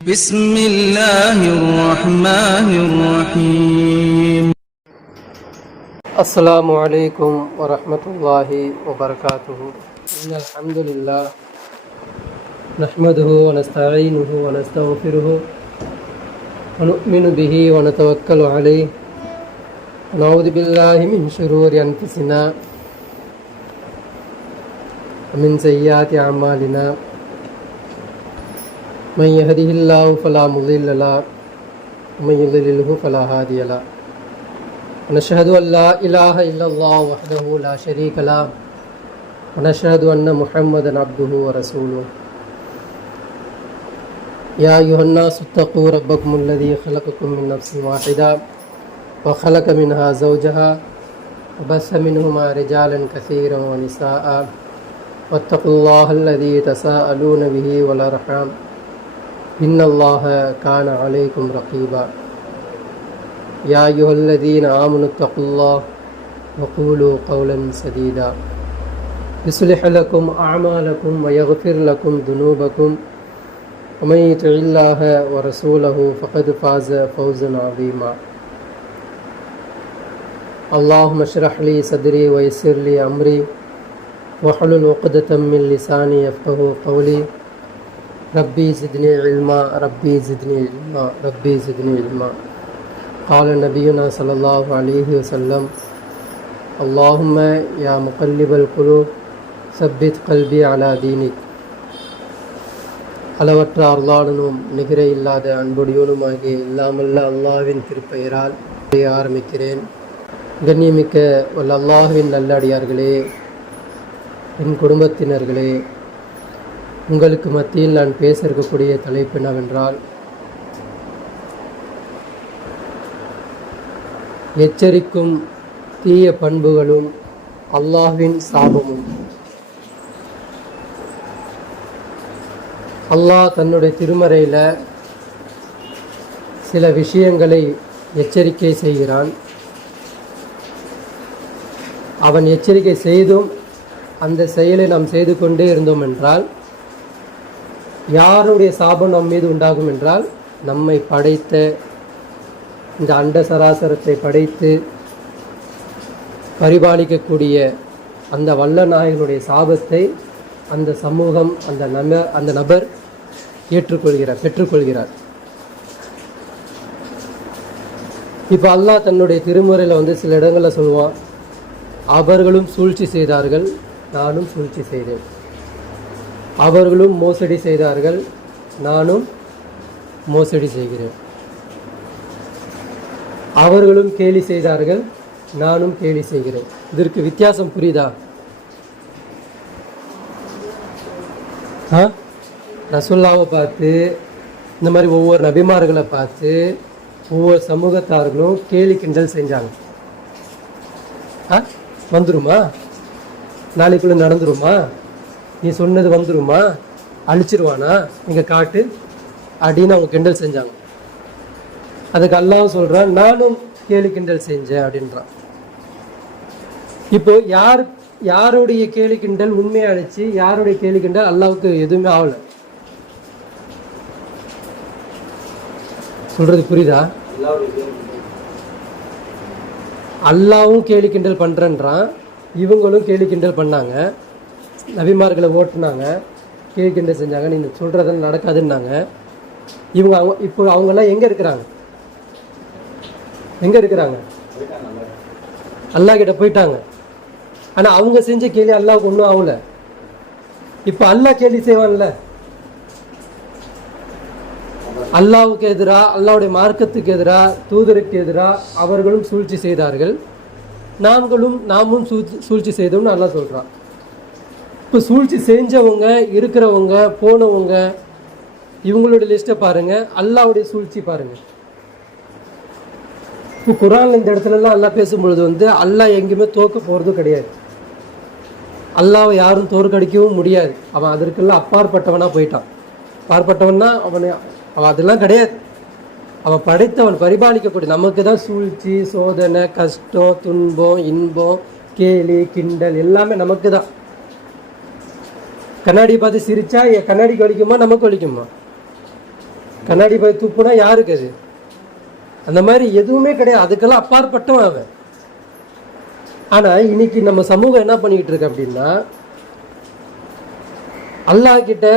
بسم الله الرحمن الرحيم. السلام عليكم ورحمة الله وبركاته. إن الحمد لله نحمده ونستعينه ونستغفره ونؤمن به ونتوكل عليه ونعوذ بالله من شرور أنفسنا ومن سيئات أعمالنا. من يهده الله فلا مضل له ومن يضلله فلا هادي له. ونشهد أن لا إله إلا الله وحده لا شريك له ونشهد أن محمدا عبده ورسوله. يا أيها الناس اتقوا ربكم الذي خلقكم من نفس واحدة وخلق منها زوجها وبث منهما رجالا كثيرا ونساء واتقوا الله الذي تساءلون به والأرحام إن الله كان عليكم رقيبا. يا أيها الذين آمنوا اتقوا الله وقولوا قولا سديدا يصلح لكم أعمالكم ويغفر لكم ذنوبكم ومن يطع الله ورسوله فقد فاز فوزا عظيما. اللهم اشرح لي صدري ويسر لي أمري واحلل عقدة من لساني يفقهوا قولي. ربي زدني علما ربي زدني علما ربي زدني علما. قال نبينا صلى الله عليه وسلم اللهم يا مقلب القلوب ثبت قلبي على دينك. அளவற்ற அருளாளனும் நிகரே இல்லாத அன்புடையோனுமாகிய இல்லாமல்ல அல்லாஹ்வின் திருப்பெயரால் ஆரம்பிக்கிறேன். கண்ணியமிக்க வல்ல அல்லாஹ்வின் நல்லடியார்களே, என் குடும்பத்தினர்களே, உங்களுக்கு மத்தியில் நான் பேச இருக்கக்கூடிய தலைப்பு என்னவென்றால், எச்சரிக்கும் தீய பண்புகளும் அல்லாஹ்வின் சாபமும். அல்லாஹ் தன்னுடைய திருமறையில் சில விஷயங்களை எச்சரிக்கை செய்கிறான். அவன் எச்சரிக்கை செய்தும் அந்த செயலை நாம் செய்து கொண்டே இருந்தோம் என்றால் யாருடைய சாபம் நம் மீது உண்டாகும் என்றால், நம்மை படைத்த இந்த அண்ட சராசரத்தை படைத்து பரிபாலிக்கக்கூடிய அந்த வல்ல நாயகனுடைய சாபத்தை அந்த சமூகம் அந்த நபர் பெற்றுக்கொள்கிறார். இப்போ அல்லாஹ் தன்னுடைய திருமுறையில் சில இடங்களில் சொல்லுவான், அவர்களும் சூழ்ச்சி செய்தார்கள், நானும் சூழ்ச்சி செய்தேன். அவர்களும் மோசடி செய்தார்கள், நானும் மோசடி செய்கிறேன். அவர்களும் கேலி செய்தார்கள், நானும் கேலி செய்கிறேன். இதற்கு வித்தியாசம் புரியுதா? ரசூலுல்லாவை பார்த்து இந்த மாதிரி ஒவ்வொரு நபிமார்களை பார்த்து ஒவ்வொரு சமூகத்தார்களும் கேலி கிண்டல் செஞ்சாங்க. வந்துருமா, நாளைக்குள்ள நடந்துருமா, நீ சொன்னது வந்துருமா, அழிச்சிருவானா, இங்கே காட்டு அப்படின்னு அவங்க கிண்டல் செஞ்சாங்க. அதுக்கு அல்லாஹ் சொல்கிறான், நானும் கேலி கிண்டல் செஞ்சேன் அப்படின்றான். இப்போ யாருடைய கேலி கிண்டல் உண்மையை அழிச்சு, யாருடைய கேலி கிண்டல் அல்லாவுக்கு எதுவுமே ஆகலை. சொல்றது புரியுதா? அல்லாவும் கேலி கிண்டல் பண்ணுறன்றான், இவங்களும் கேலி கிண்டல் பண்ணாங்க, நபிமார்களை ஓட்டுனாங்க, கேலி கிண்டல் செஞ்சாங்க, நீங்கள் சொல்கிறதெல்லாம் நடக்காதுன்னாங்க. இப்போ அவங்கெல்லாம் எங்கே இருக்கிறாங்க? அல்லாஹ் கிட்ட போயிட்டாங்க. ஆனால் அவங்க செஞ்ச கேலி அல்லாவுக்கு ஒன்றும் ஆகல. இப்போ அல்லாஹ் கேலி செய்வான்ல, அல்லாவுக்கு எதிராக, அல்லாவுடைய மார்க்கத்துக்கு எதிராக, தூதருக்கு எதிராக அவர்களும் சூழ்ச்சி செய்தார்கள், நாமும் சூழ்ச்சி செய்தோம்னு அல்லாஹ் சொல்கிறான். இப்போ சூழ்ச்சி செஞ்சவங்க, இருக்கிறவங்க, போனவங்க, இவங்களுடைய லிஸ்ட்டை பாருங்கள், அல்லாவுடைய சூழ்ச்சி பாருங்கள். இப்போ குர்ஆன்ல இந்த இடத்துலலாம் அல்லாஹ் பேசும்பொழுது அல்லாஹ் எங்கேயுமே தோக்க போகிறதும் கிடையாது. அல்லாவை யாரும் தோற்கடிக்கவும் முடியாது. அவன் அதற்கெல்லாம் அப்பாற்பட்டவனாக போயிட்டான். அப்பாற்பட்டவன்னா அவன் அதெல்லாம் கிடையாது. அவன் படைத்தவன், பரிபாலிக்கக்கூடிய. நமக்கு தான் சூழ்ச்சி, சோதனை, கஷ்டம், துன்பம், இன்பம், கேலி கிண்டல் எல்லாமே நமக்கு தான். கண்ணாடி பார்த்து சிரிச்சா கண்ணாடிக்கு வலிக்குமா, நமக்கு வலிக்குமா? கண்ணாடி பை துப்புனா யாருக்கு அது? அந்த மாதிரி எதுவுமே கிடையாது, அதுக்கெல்லாம் அப்பாற்பட்டவன் அவன். ஆனால் இன்னைக்கு நம்ம சமூகம் என்ன பண்ணிக்கிட்டு இருக்கு அப்படின்னா, அல்லாஹ் கிட்ட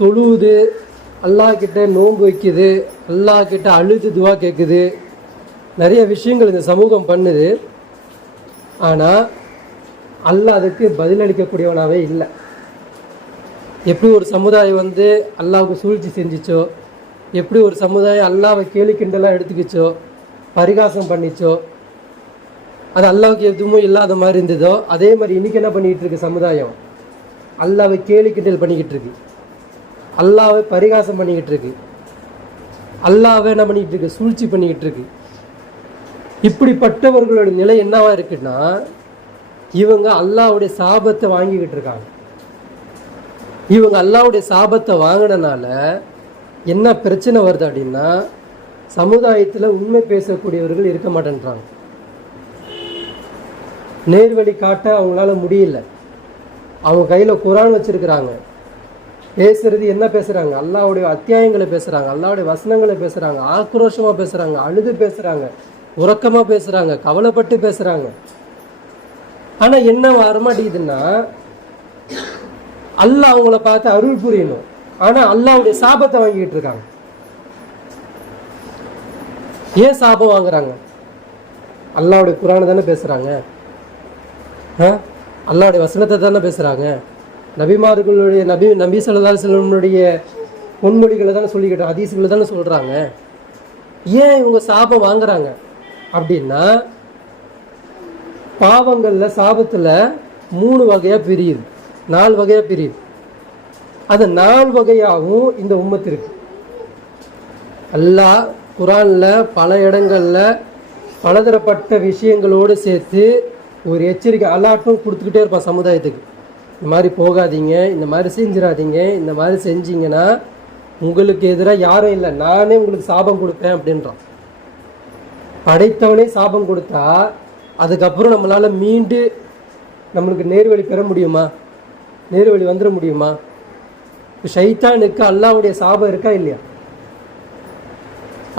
தொழுவுது, அல்லாஹ் கிட்ட நோன்பு வைக்குது, அல்லாஹ் கிட்ட அழுது துவா கேட்குது, நிறைய விஷயங்கள் இந்த சமூகம் பண்ணுது. ஆனால் அல்லாஹ் அதுக்கு பதிலளிக்கக்கூடியவனாகவே இல்லை. எப்படி ஒரு சமுதாயம் அல்லாஹ்வுக்கு சூழ்ச்சி செஞ்சிச்சோ, எப்படி ஒரு சமுதாயம் அல்லாஹ்வை கேலி கிண்டலாக எடுத்துக்கிச்சோ, பரிகாசம் பண்ணிச்சோ, அது அல்லாஹ்வுக்கு எதுவுமே இல்லாத மாதிரி இருந்ததோ, அதே மாதிரி இன்றைக்கி என்ன பண்ணிக்கிட்டு இருக்கு சமுதாயம்? அல்லாஹ்வை கேலி கிண்டல் பண்ணிக்கிட்டு இருக்கு, அல்லாஹ்வை பரிகாசம் பண்ணிக்கிட்டு இருக்கு, அல்லாஹ்வை என்ன பண்ணிக்கிட்டு இருக்கு? சூழ்ச்சி பண்ணிக்கிட்டு இருக்கு. இப்படிப்பட்டவர்களோட நிலை என்னவா இருக்குன்னா, இவங்க அல்லாஹ்வுடைய சாபத்தை வாங்கிக்கிட்டு இருக்காங்க. இவங்க அல்லாஹ்வுடைய சாபத்தை வாங்கினனால என்ன பிரச்சனை வருது அப்படின்னா, சமுதாயத்தில் உண்மை பேசக்கூடியவர்கள் இருக்க மாட்டேன்றாங்க. நேர்வழி காட்ட அவங்களால முடியல. அவங்க கையில் குரான் வச்சிருக்கிறாங்க, பேசுறது என்ன பேசுகிறாங்க? அல்லாஹ்வுடைய அத்தியாயங்களை பேசுகிறாங்க, அல்லாஹ்வுடைய வசனங்களை பேசுகிறாங்க, ஆக்ரோஷமாக பேசுகிறாங்க, அழுது பேசுகிறாங்க, உறக்கமாக பேசுகிறாங்க, கவலைப்பட்டு பேசுகிறாங்க. ஆனால் என்ன வரமாட்டேங்குதுன்னா, அல்லாஹ் அவங்கள பார்த்து அருள் புரியணும், ஆனால் அல்லாஹ்வுடைய சாபத்தை வாங்கிட்டு இருக்காங்க. ஏன் சாபம் வாங்குறாங்க? அல்லாஹ்வுடைய குரானை தானே பேசுகிறாங்க, அல்லாஹ்வுடைய வசனத்தை தானே பேசுகிறாங்க, நபிமார்களுடைய நபி ஸல்லல்லாஹு அலைஹி வஸல்லமுடைய பொன்மொழிகளை தானே சொல்லிக்கிட்டு, ஹதீஸ்களை தானே சொல்கிறாங்க. ஏன் இவங்க சாபம் வாங்குறாங்க அப்படின்னா, பாவங்களில் சாபத்தில் 3 வகையாக பிரியுது, 4 வகையாக பிரியுது. அது 4 வகையாகவும் இந்த உம்மத்து இருக்கு. அல்லாஹ் குரானில் பல இடங்களில் பலதரப்பட்ட விஷயங்களோடு சேர்த்து ஒரு எச்சரிக்கை அலாட்டும் கொடுத்துக்கிட்டே இருப்பான் சமுதாயத்துக்கு. இந்த மாதிரி போகாதீங்க, இந்த மாதிரி செஞ்சிடாதீங்க, இந்த மாதிரி செஞ்சீங்கன்னா உங்களுக்கு எதிராக யாரும் இல்லை, நானே உங்களுக்கு சாபம் கொடுப்பேன் அப்படின்றான். படைத்தவனே சாபம் கொடுத்தா அதுக்கப்புறம் நம்மளால் மீண்டு நம்மளுக்கு நேர்வழி பெற முடியுமா? நேர்வழி வந்துட முடியுமா? ஷைத்தானுக்கு அல்லாஹ்வுடைய சாபம் இருக்கா இல்லையா?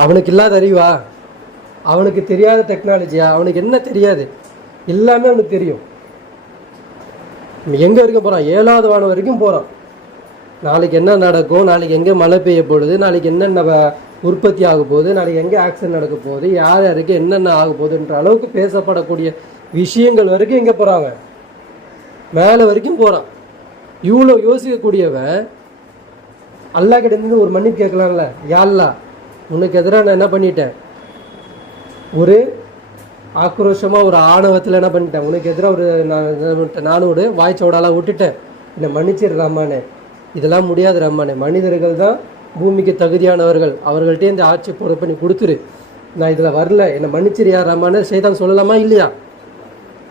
அவனுக்கு இல்லாத அறிவா? அவனுக்கு தெரியாத டெக்னாலஜியா? அவனுக்கு என்ன தெரியாது? எல்லாமே அவனுக்கு தெரியும். எங்கே வரைக்கும் போகிறான்? 7வது வானம் வரைக்கும் போகிறான். நாளைக்கு என்ன நடக்கும், நாளைக்கு எங்கே மழை பெய்ய போகுது, நாளைக்கு என்னென்ன உற்பத்தி ஆக போகுது, நாளைக்கு எங்கே ஆக்சிடென்ட் நடக்க போகுது, யார் யாருக்கு என்னென்ன ஆக போகுதுன்ற அளவுக்கு பேசப்படக்கூடிய விஷயங்கள் வரைக்கும் எங்கே போகிறாங்க? மேலே வரைக்கும் போகிறான். இவ்வளோ யோசிக்கக்கூடியவன் அல்லாஹ் கிட்ட ஒரு மன்னிப்பு கேட்கலாம்ல? யா அல்லாஹ், உனக்கு எதிராக நான் என்ன பண்ணிட்டேன்? ஒரு ஆக்ரோஷமாக ஒரு ஆணவத்தில் என்ன பண்ணிட்டேன்? உனக்கு எதிராக ஒரு நானும் ஒரு வாய்ச்சோடாலாம் விட்டுட்டேன், என்னை மன்னிச்சிரு ரஹ்மானே. இதெல்லாம் முடியாது ரஹ்மானே, மனிதர்கள் தான் பூமிக்கு தகுதியானவர்கள், அவர்கள்ட்டே இந்த ஆட்சி பொறுப்பு நீ கொடுத்துரு, நான் இதில் வரல, என்னை மன்னிச்சிரியா ரஹ்மானே சைத்தான் சொல்லலாமா இல்லையா?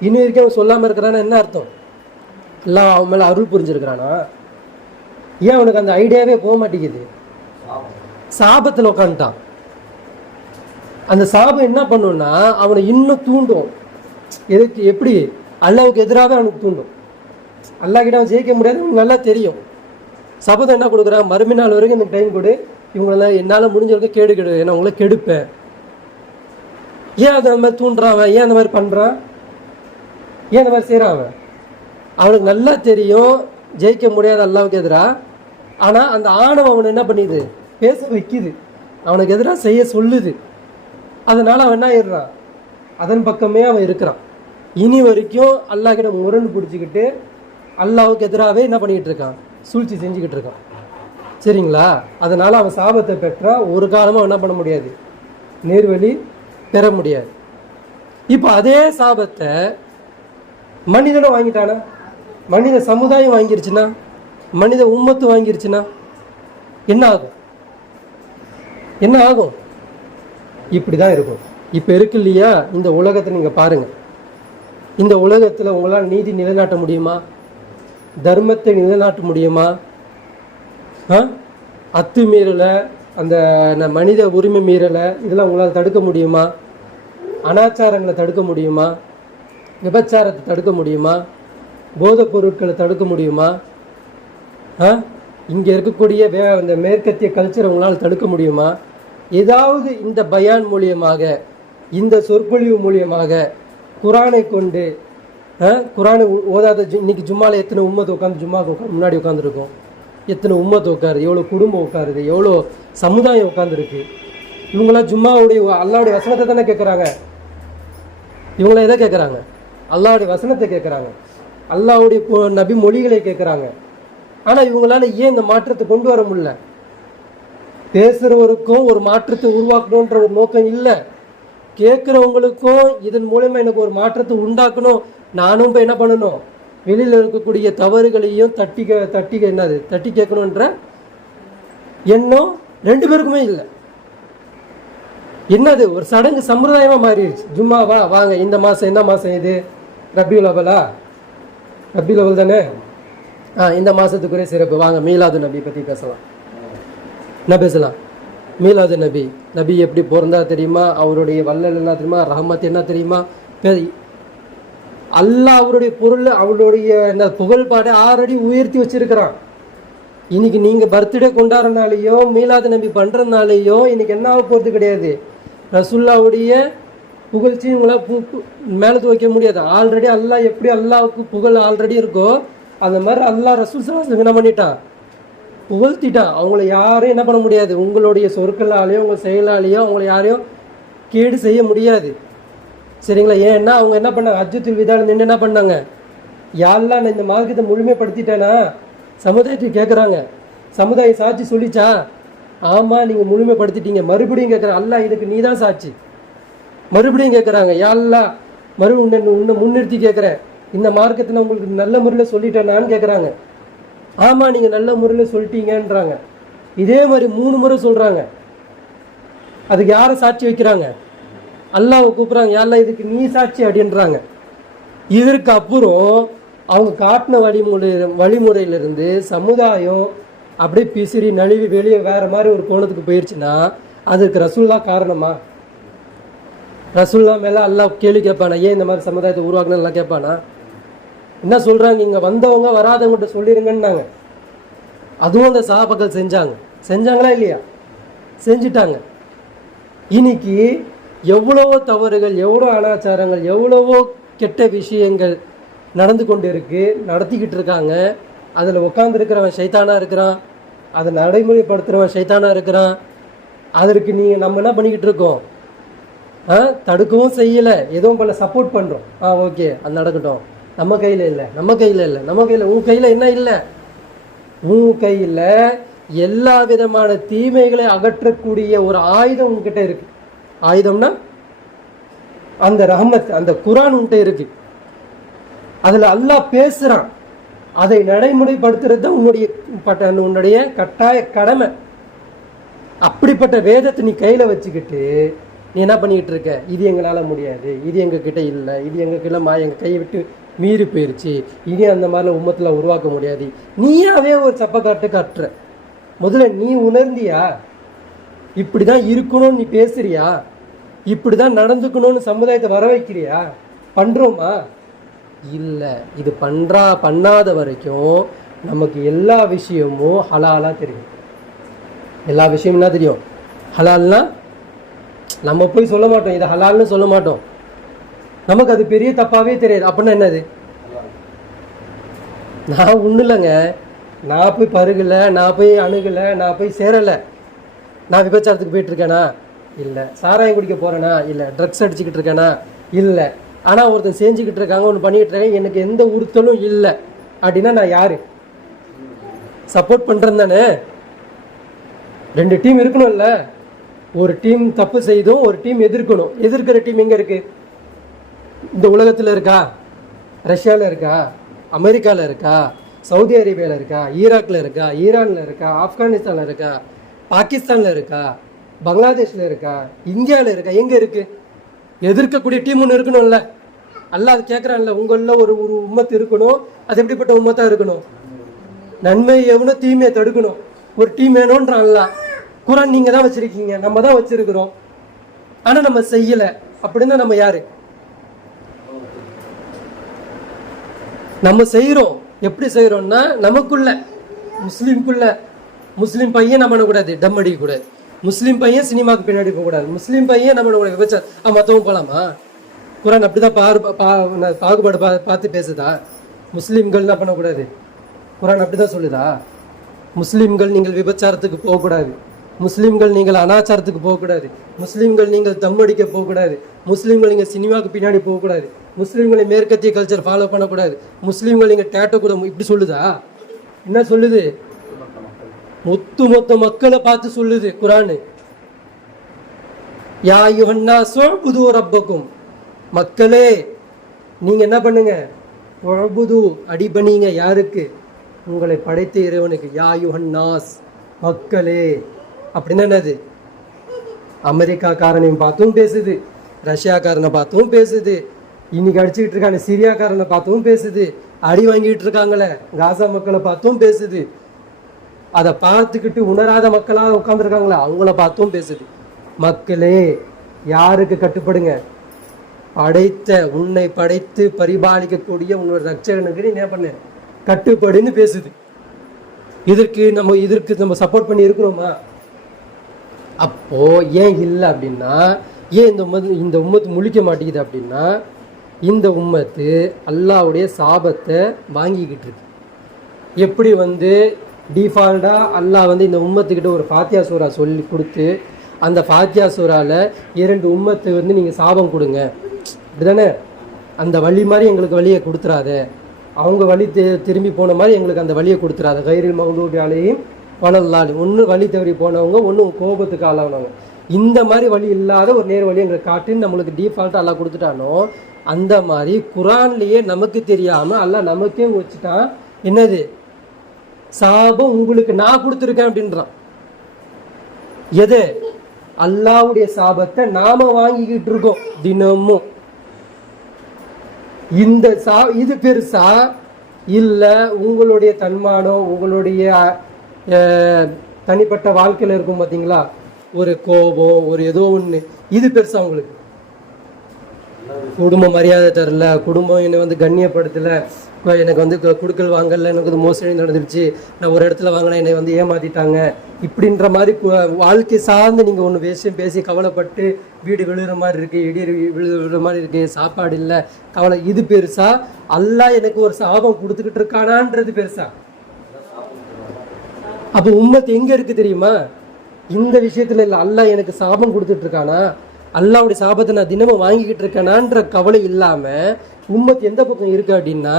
இன்னும் வரைக்கும் அவன் சொல்லாமல் இருக்கிறான்னா என்ன அர்த்தம்? எல்லாம் அவன் மேலே அருள் புரிஞ்சிருக்கிறானா? ஏன் அவனுக்கு அந்த ஐடியாவே போக மாட்டேங்குது? சாபத்தில் உட்காந்துட்டான். அந்த சாபம் என்ன பண்ணுன்னா அவனை இன்னும் தூண்டும். எதுக்கு? எப்படி? அல்லாஹ்வுக்கு எதிராக அவனுக்கு தூண்டும். அல்லாஹ் கிட்ட அவன் ஜெயிக்க முடியாது, அவனுக்கு நல்லா தெரியும். சபதம் என்ன கொடுக்குறான்? மறுமை நாள் வரைக்கும் இந்த டைம் கொடு, இவங்களெல்லாம் என்னால் முடிஞ்ச வரைக்கும் கேடு கெடு, ஏன்னா உங்களை கெடுப்பேன். ஏன் அந்த மாதிரி தூண்டுறான் அவன்? ஏன் அந்த மாதிரி பண்ணுறான்? ஏன் அந்த மாதிரி செய்கிறான் அவன்? அவனுக்கு நல்லா தெரியும் ஜெயிக்க முடியாது அல்லாஹ்வுக்கு எதிராக. ஆனால் அந்த ஆணவம் அவனை என்ன பண்ணிது? பேச வைக்குது, அவனுக்கு எதிராக செய்ய சொல்லுது. அதனால் அவன் என்ன ஆயிடுறான்? அதன் பக்கமே அவன் இருக்கிறான். இனி வரைக்கும் அல்லாஹ் கிட்ட முரண் பிடிச்சிக்கிட்டு அல்லாஹ்வுக்கு எதிராகவே என்ன பண்ணிக்கிட்டு இருக்கான்? சூழ்ச்சி செஞ்சுக்கிட்டு இருக்கான். சரிங்களா? அதனால் அவன் சாபத்தை பெற்றா ஒரு காலமாக என்ன பண்ண முடியாது? நேர்வழி பெற முடியாது. இப்போ அதே சாபத்தை மனிதனும் வாங்கிட்டானா? மனித சமுதாயம் வாங்கிருச்சுன்னா, மனித உம்மத்து வாங்கிருச்சுன்னா என்ன ஆகும்? என்ன ஆகும்? இப்படி தான் இருக்கும். இப்போ இருக்கு இல்லையா இந்த உலகத்தை நீங்கள் பாருங்கள். இந்த உலகத்தில் உங்களால் நீதி நிலைநாட்ட முடியுமா? தர்மத்தை நிலைநாட்ட முடியுமா? அத்துமீறலை, அந்த மனித உரிமை மீறலை, இதெல்லாம் உங்களால் தடுக்க முடியுமா? அனாச்சாரங்களை தடுக்க முடியுமா? விபச்சாரத்தை தடுக்க முடியுமா? போதைப் பொருட்களை தடுக்க முடியுமா? இங்கே இருக்கக்கூடிய அந்த மேற்கத்திய கல்ச்சரை உங்களால் தடுக்க முடியுமா? ஏதாவது இந்த பயான் மூலியமாக, இந்த சொற்பொழிவு மூலியமாக குரானை கொண்டு, குரானை ஓதாத இன்னைக்கு ஜும்மாவில் எத்தனை உம்மத்து உட்காந்து முன்னாடி உட்காந்துருக்கோம், எத்தனை உம்மத்து உட்காருது, எவ்வளோ குடும்பம் உட்காருது, எவ்வளோ சமுதாயம் உட்காந்துருக்கு. இவங்களாம் ஜும்மாவுடைய அல்லாவுடைய வசனத்தை தானே கேட்குறாங்க. இவங்களாம் எதை கேட்குறாங்க? அல்லாவுடைய வசனத்தை கேட்குறாங்க, அல்லாவுடைய நபி மொழிகளை கேட்குறாங்க. ஆனால் இவங்களால ஏன் இந்த மாற்றத்தை கொண்டு வர முடியல? பேசுகிறவருக்கும் ஒரு மாற்றத்தை உருவாக்கணுன்ற ஒரு நோக்கம் இல்லை, கேட்குறவங்களுக்கும் இதன் மூலமா எனக்கு ஒரு மாற்றத்தை உண்டாக்கணும், நானும் இப்போ என்ன பண்ணணும், வெளியில் இருக்கக்கூடிய தவறுகளையும் தட்டி கேட்கணுன்ற எண்ணம் ரெண்டு பேருக்குமே இல்லை. என்னது ஒரு சடங்கு சம்பிரதாயமா மாறிடுச்சு. ஜும்மாவா வாங்க, இந்த மாதம் என்ன மாதம் இது? ரபியுல் அவலா? ரபியுல் அவல் தானே? இந்த மாதத்துக்குரிய சிறப்பு, வாங்க மீலாது நபி பற்றி பேசலாம். என்ன பேசலாம்? மீலாது நபி. நபி எப்படி பிறந்தா தெரியுமா? அவருடைய வல்லல் என்ன தெரியுமா? ரஹமத் என்ன தெரியுமா? அல்லாஹ் அவருடைய பொருள், அவருடைய புகழ்பாடை ஆல்ரெடி உயர்த்தி வச்சிருக்கிறான். இன்னைக்கு நீங்க பர்த்டே கொண்டாடுறதுனாலையோ மீலாது நபி பண்றதுனாலையோ இன்னைக்கு என்ன ஆக போறது கிடையாது. ரசூல்லாவுடைய புகழ்ச்சி உங்களால் மேலே வைக்க முடியாது. ஆல்ரெடி அல்லாஹ் எப்படி அல்லாவுக்கு புகழ் ஆல்ரெடி இருக்கோ அந்த மாதிரி அல்லாஹ் ரசூல் ஸல்லல்லாஹு என்ன பண்ணிட்டான்? புகழ்த்திட்டான். அவங்கள யாரும் என்ன பண்ண முடியாது, உங்களுடைய சொற்களாலேயோ உங்கள் செயலாலேயோ அவங்கள யாரையும் கேடு செய்ய முடியாது. சரிங்களா? ஏன்னா அவங்க என்ன பண்ணாங்க, ஹஜ்ஜத்துல் விதால நின்று என்ன பண்ணாங்க, யாரெல்லாம் நான் இந்த மார்க்கத்தை முழுமைப்படுத்திட்டேனா சமுதாயத்துக்கு கேட்குறாங்க. சமுதாயம் சாட்சி சொல்லிச்சா? ஆமாம், நீங்கள் முழுமைப்படுத்திட்டீங்க. மறுபடியும் கேட்குறாங்க, அல்லாஹ் இதுக்கு நீ தான் சாட்சி. மறுபடியும் கேட்குறாங்க, யாரெல்லாம் மறுபடியும் உன்னை முன்னிறுத்தி கேட்குறேன், இந்த மார்க்கத்தை நான் உங்களுக்கு நல்ல முறையில் சொல்லிட்டேனான்னு கேட்குறாங்க. ஆமாம், நீங்கள் நல்ல முறையில் சொல்லிட்டீங்கன்றாங்க. இதே மாதிரி 3 முறை சொல்கிறாங்க. அதுக்கு யாரை சாட்சி வைக்கிறாங்க? அல்லாஹ்வை கூப்பிட்றாங்க, யாரெல்லாம் இதுக்கு நீ சாட்சி அப்படின்றாங்க. இதற்கு அப்புறம் அவங்க காட்டின வழிமுறையிலிருந்து சமுதாயம் அப்படியே பிசிறி நழுவி வெளியே வேற மாதிரி ஒரு கோணத்துக்கு போயிடுச்சுன்னா அதுக்கு ரசூல்லா காரணமா? ரசூல்லா மேலே அல்லாஹ் கேள்வி கேட்பானா? ஏன் இந்த மாதிரி சமுதாயத்தை உருவாக்கணும் எல்லாம் கேட்பானா? என்ன சொல்கிறாங்க, இங்கே வந்தவங்க வராதவங்கள்ட்ட சொல்லிடுங்கன்னாங்க. அதுவும் அந்த சஹாபாக்கள் செஞ்சாங்களா இல்லையா? செஞ்சிட்டாங்க. இன்னைக்கு எவ்வளவோ தவறுகள், எவ்வளோ அனாச்சாரங்கள், எவ்வளவோ கெட்ட விஷயங்கள் நடந்து கொண்டு இருக்கு, நடத்திக்கிட்டு இருக்காங்க. அதில் உட்காந்துருக்கிறவன் சைத்தானா இருக்கிறான், அதை நடைமுறைப்படுத்துகிறவன் சைத்தானா இருக்கிறான். அதற்கு நம்ம என்ன பண்ணிக்கிட்டு இருக்கோம்? தடுக்கவும் செய்யலை, எதுவும் பண்ணல, சப்போர்ட் பண்ணுறோம். ஓகே, அது நடக்கட்டும், நம்ம கையில் இல்லை. உன் கையில் என்ன இல்லை? உன் கையில் எல்லா விதமான தீமைகளை அகற்றக்கூடிய ஒரு ஆயுதம் உங்ககிட்ட இருக்கு. ஆயுதம்னா அந்த ரஹமத், அந்த குரான் உன்கிட்ட இருக்கு. அதில் அல்லாஹ் பேசுகிறான், அதை நடைமுறைப்படுத்துறது தான் உன்னுடைய கட்டாய கடமை. அப்படிப்பட்ட வேதத்தை நீ கையில் வச்சுக்கிட்டு நீ என்ன பண்ணிக்கிட்டு இருக்க? இது எங்களால் முடியாது, இது எங்ககிட்ட இல்லை, இது எங்ககிட்ட எங்கள் கையை விட்டு மீறி போயிடுச்சு, இனி அந்த மாதிரிலாம் உம்மத்தில் உருவாக்க முடியாது. நீயாவே ஒரு சப்பக்காட்டு காட்டுற. முதல்ல நீ உணர்ந்தியா? இப்படி தான் இருக்கணும்னு நீ பேசுறியா? இப்படி தான் நடந்துக்கணும்னு சமுதாயத்தை வர வைக்கிறியா? பண்ணுறோமா? இல்லை. இது பண்ணாத வரைக்கும் நமக்கு எல்லா விஷயமும் ஹலாலாக தெரியும். எல்லா விஷயமும் என்ன தெரியும்? ஹலால்னா நம்ம போய் சொல்ல மாட்டோம், இது ஹலால்னு சொல்ல மாட்டோம். நமக்கு அது பெரிய தப்பாகவே தெரியாது. அப்படின்னா என்னது? நான் ஒன்றும் இல்லைங்க, நான் போய் பருகலை, நான் போய் அணுகலை, நான் போய் சேரலை. நான் விபச்சாரத்துக்கு போயிட்டுருக்கேனா? இல்லை. சாராயம் குடிக்க போகிறேனா? இல்லை. ட்ரக்ஸ் அடிச்சுக்கிட்டு இருக்கேனா? இல்லை. ஆனால் ஒருத்தன் செஞ்சுக்கிட்டு இருக்காங்க, ஒன்று பண்ணிக்கிட்டு இருக்காங்க, எனக்கு எந்த உறுத்தலும் இல்லை அப்படின்னா நான் யார்? சப்போர்ட் பண்ணுறேன் தானே. 2 டீம் இருக்கணும்ல. ஒரு டீம் தப்பு செய்தும் ஒரு டீம் எதிர்க்கணும். எதிர்க்கிற டீம் எங்கே இருக்குது? இந்த உலகத்தில் இருக்கா? ரஷ்யாவில் இருக்கா? அமெரிக்காவில் இருக்கா? சவுதி அரேபியாவில் இருக்கா? ஈராக்கில் இருக்கா? ஈரானில் இருக்கா? ஆப்கானிஸ்தானில் இருக்கா? பாகிஸ்தானில் இருக்கா? பங்களாதேஷில் இருக்கா? இந்தியாவில் இருக்கா? எங்கே இருக்குது? எதிர்க்கக்கூடிய டீம் ஒன்று இருக்கணும்ல. அல்லாஹ் அது கேட்குறான்ல, உங்களில் ஒரு உம்மத்து இருக்கணும். அது எப்படிப்பட்ட உம்மத்தாக இருக்கணும்? நன்மை எவனோ தீமையை தடுக்கணும் ஒரு டீம் வேணும்ன்றான் அல்லாஹ். குரான் நீங்கள் தான் வச்சுருக்கீங்க, நம்ம தான் வச்சுருக்கிறோம், ஆனால் நம்ம செய்யலை. அப்படின்னா நம்ம யார்? நம்ம செய்கிறோம். எப்படி செய்கிறோம்னா நமக்குள்ள முஸ்லீம்குள்ள முஸ்லீம் பையன் நம்ம பண்ணக்கூடாது, டம் அடிக்கக்கூடாது. முஸ்லீம் பையன் சினிமாவுக்கு பின்னாடி போகக்கூடாது. முஸ்லீம் பையன் நம்ம பண்ணக்கூடாது விபச்சாரம். மற்றவங்க போகலாமா? குரான் அப்படிதான் பாகுபாடு பார்த்து பேசுதா? முஸ்லீம்கள் என்ன பண்ணக்கூடாது? குரான் அப்படிதான் சொல்லுதா? முஸ்லீம்கள் நீங்கள் விபச்சாரத்துக்கு போகக்கூடாது, முஸ்லீம்கள் நீங்கள் அனாச்சாரத்துக்கு போகக்கூடாது, முஸ்லீம்கள் நீங்கள் தம் அடிக்க போகக்கூடாது, முஸ்லீம்கள் நீங்கள் சினிமாவுக்கு பின்னாடி போகக்கூடாது, முஸ்லீம்களை மேற்கத்திய கல்ச்சர் ஃபாலோ பண்ணக்கூடாது, முஸ்லீம்கள் நீங்கள் டேட்டோ கூட இப்படி சொல்லுதா? என்ன சொல்லுது? மொத்த மக்களை பார்த்து சொல்லுது குரானு. யா யுஹன்னாஸு உஅ்புது ரப்பக்கும், மக்களே நீங்க என்ன பண்ணுங்க? உஅ்புது, அடிபணிங்க. யாருக்கு? உங்களை படைத்த இறைவனுக்கு. யா யுஹன்னாஸ், மக்களே. அப்படின்னா என்னது? அமெரிக்காக்காரனையும் பார்த்தும் பேசுது, ரஷ்யாக்காரனை பார்த்தும் பேசுது, இன்னைக்கு அடிச்சுக்கிட்டு இருக்காங்க சிரியாக்காரனை பார்த்தும் பேசுது, அடி வாங்கிட்டு இருக்காங்களே காசா மக்களை பார்த்தும் பேசுது, அதை பார்த்துக்கிட்டு உணராத மக்களாக உட்காந்துருக்காங்களே அவங்கள பார்த்தும் பேசுது. மக்களே யாருக்கு கட்டுப்படுங்க? படைத்த, உன்னை படைத்து பரிபாலிக்கக்கூடிய உன்னோட ரட்சகனுக்கு நீ என்ன பண்ண? கட்டுப்படுன்னு பேசுது. இதற்கு நம்ம சப்போர்ட் பண்ணி இருக்கிறோமா? அப்போ ஏன் இல்லை அப்படின்னா, ஏன் இந்த உம்மத்து முழிக்க மாட்டேங்குது அப்படின்னா, இந்த உம்மத்து அல்லாஹ்வுடைய சாபத்தை வாங்கிக்கிட்டு இருக்கு. எப்படி டிஃபால்ட்டாக அல்லாஹ் இந்த உம்மத்துக்கிட்ட ஒரு ஃபாத்தியா சூரா சொல்லி கொடுத்து, அந்த ஃபாத்தியா சூறாவில் 2 உம்மத்து நீங்கள் சாபம் கொடுங்க, அப்படிதானே? அந்த வழி மாதிரி எங்களுக்கு வழியை கொடுத்துறாத, அவங்க வழி திரும்பி போன மாதிரி எங்களுக்கு அந்த வழியை கொடுத்துறாத. கைரில் மகதூபி அலைஹிம் வலல்லாலின், ஒன்று வழி தவறி போனவங்க, ஒன்று கோபத்துக்கு ஆளானவங்க, இந்த மாதிரி வழி இல்லாத ஒரு நேர் வழி எங்களுக்கு காட்டுன்னு நம்மளுக்கு டிஃபால்ட்டாக அல்லாஹ் கொடுத்துட்டானோ, அந்த மாதிரி குரான்லேயே நமக்கு தெரியாமல் அல்லாஹ் நமக்கே வச்சுட்டான். என்னது? சாபம் உங்களுக்கு நான் கொடுத்துருக்கேன் அப்படின்றான். எது? அல்லாஹ்வுடைய சாபத்தை நாம வாங்கிக்கிட்டு இருக்கோம் தினமும். இது பெருசா இல்ல உங்களுடைய தன்மானம், உங்களுடைய தனிப்பட்ட வாழ்க்கையில இருக்கும் பார்த்தீங்களா, ஒரு கோபம், ஒரு ஏதோ ஒன்று, இது பெருசா உங்களுக்கு? குடும்ப மரியாதை தரல, குடும்பம் என்னை கண்ணியப்படுத்தலை, எனக்கு குடுக்கல் வாங்கல, எனக்கு மோசடி நடந்துருச்சு, நான் ஒரு இடத்துல வாங்கினா என்னை ஏமாத்திட்டாங்க, இப்படின்ற மாதிரி வாழ்க்கை சார்ந்து நீங்கள் ஒன்று விஷயம் பேசி கவலைப்பட்டு வீடு விழுகிற மாதிரி இருக்குது, இடி விழுகிற மாதிரி இருக்குது, சாப்பாடு இல்லை, கவலை, இது பெருசா? அல்லாஹ் எனக்கு ஒரு சாபம் கொடுத்துக்கிட்டு இருக்கானான்றது பெருசா? அப்போ உம்மத்து எங்கே இருக்குது தெரியுமா? இந்த விஷயத்தில் இல்லை, அல்லாஹ் எனக்கு சாபம் கொடுத்துட்டு இருக்கானா, அல்லாஹ்வுடைய சாபத்தை நான் தினமும் வாங்கிக்கிட்டு இருக்கேனான்ற கவலை இல்லாமல் உம்மத்து எந்த பக்கம் இருக்கு அப்படின்னா,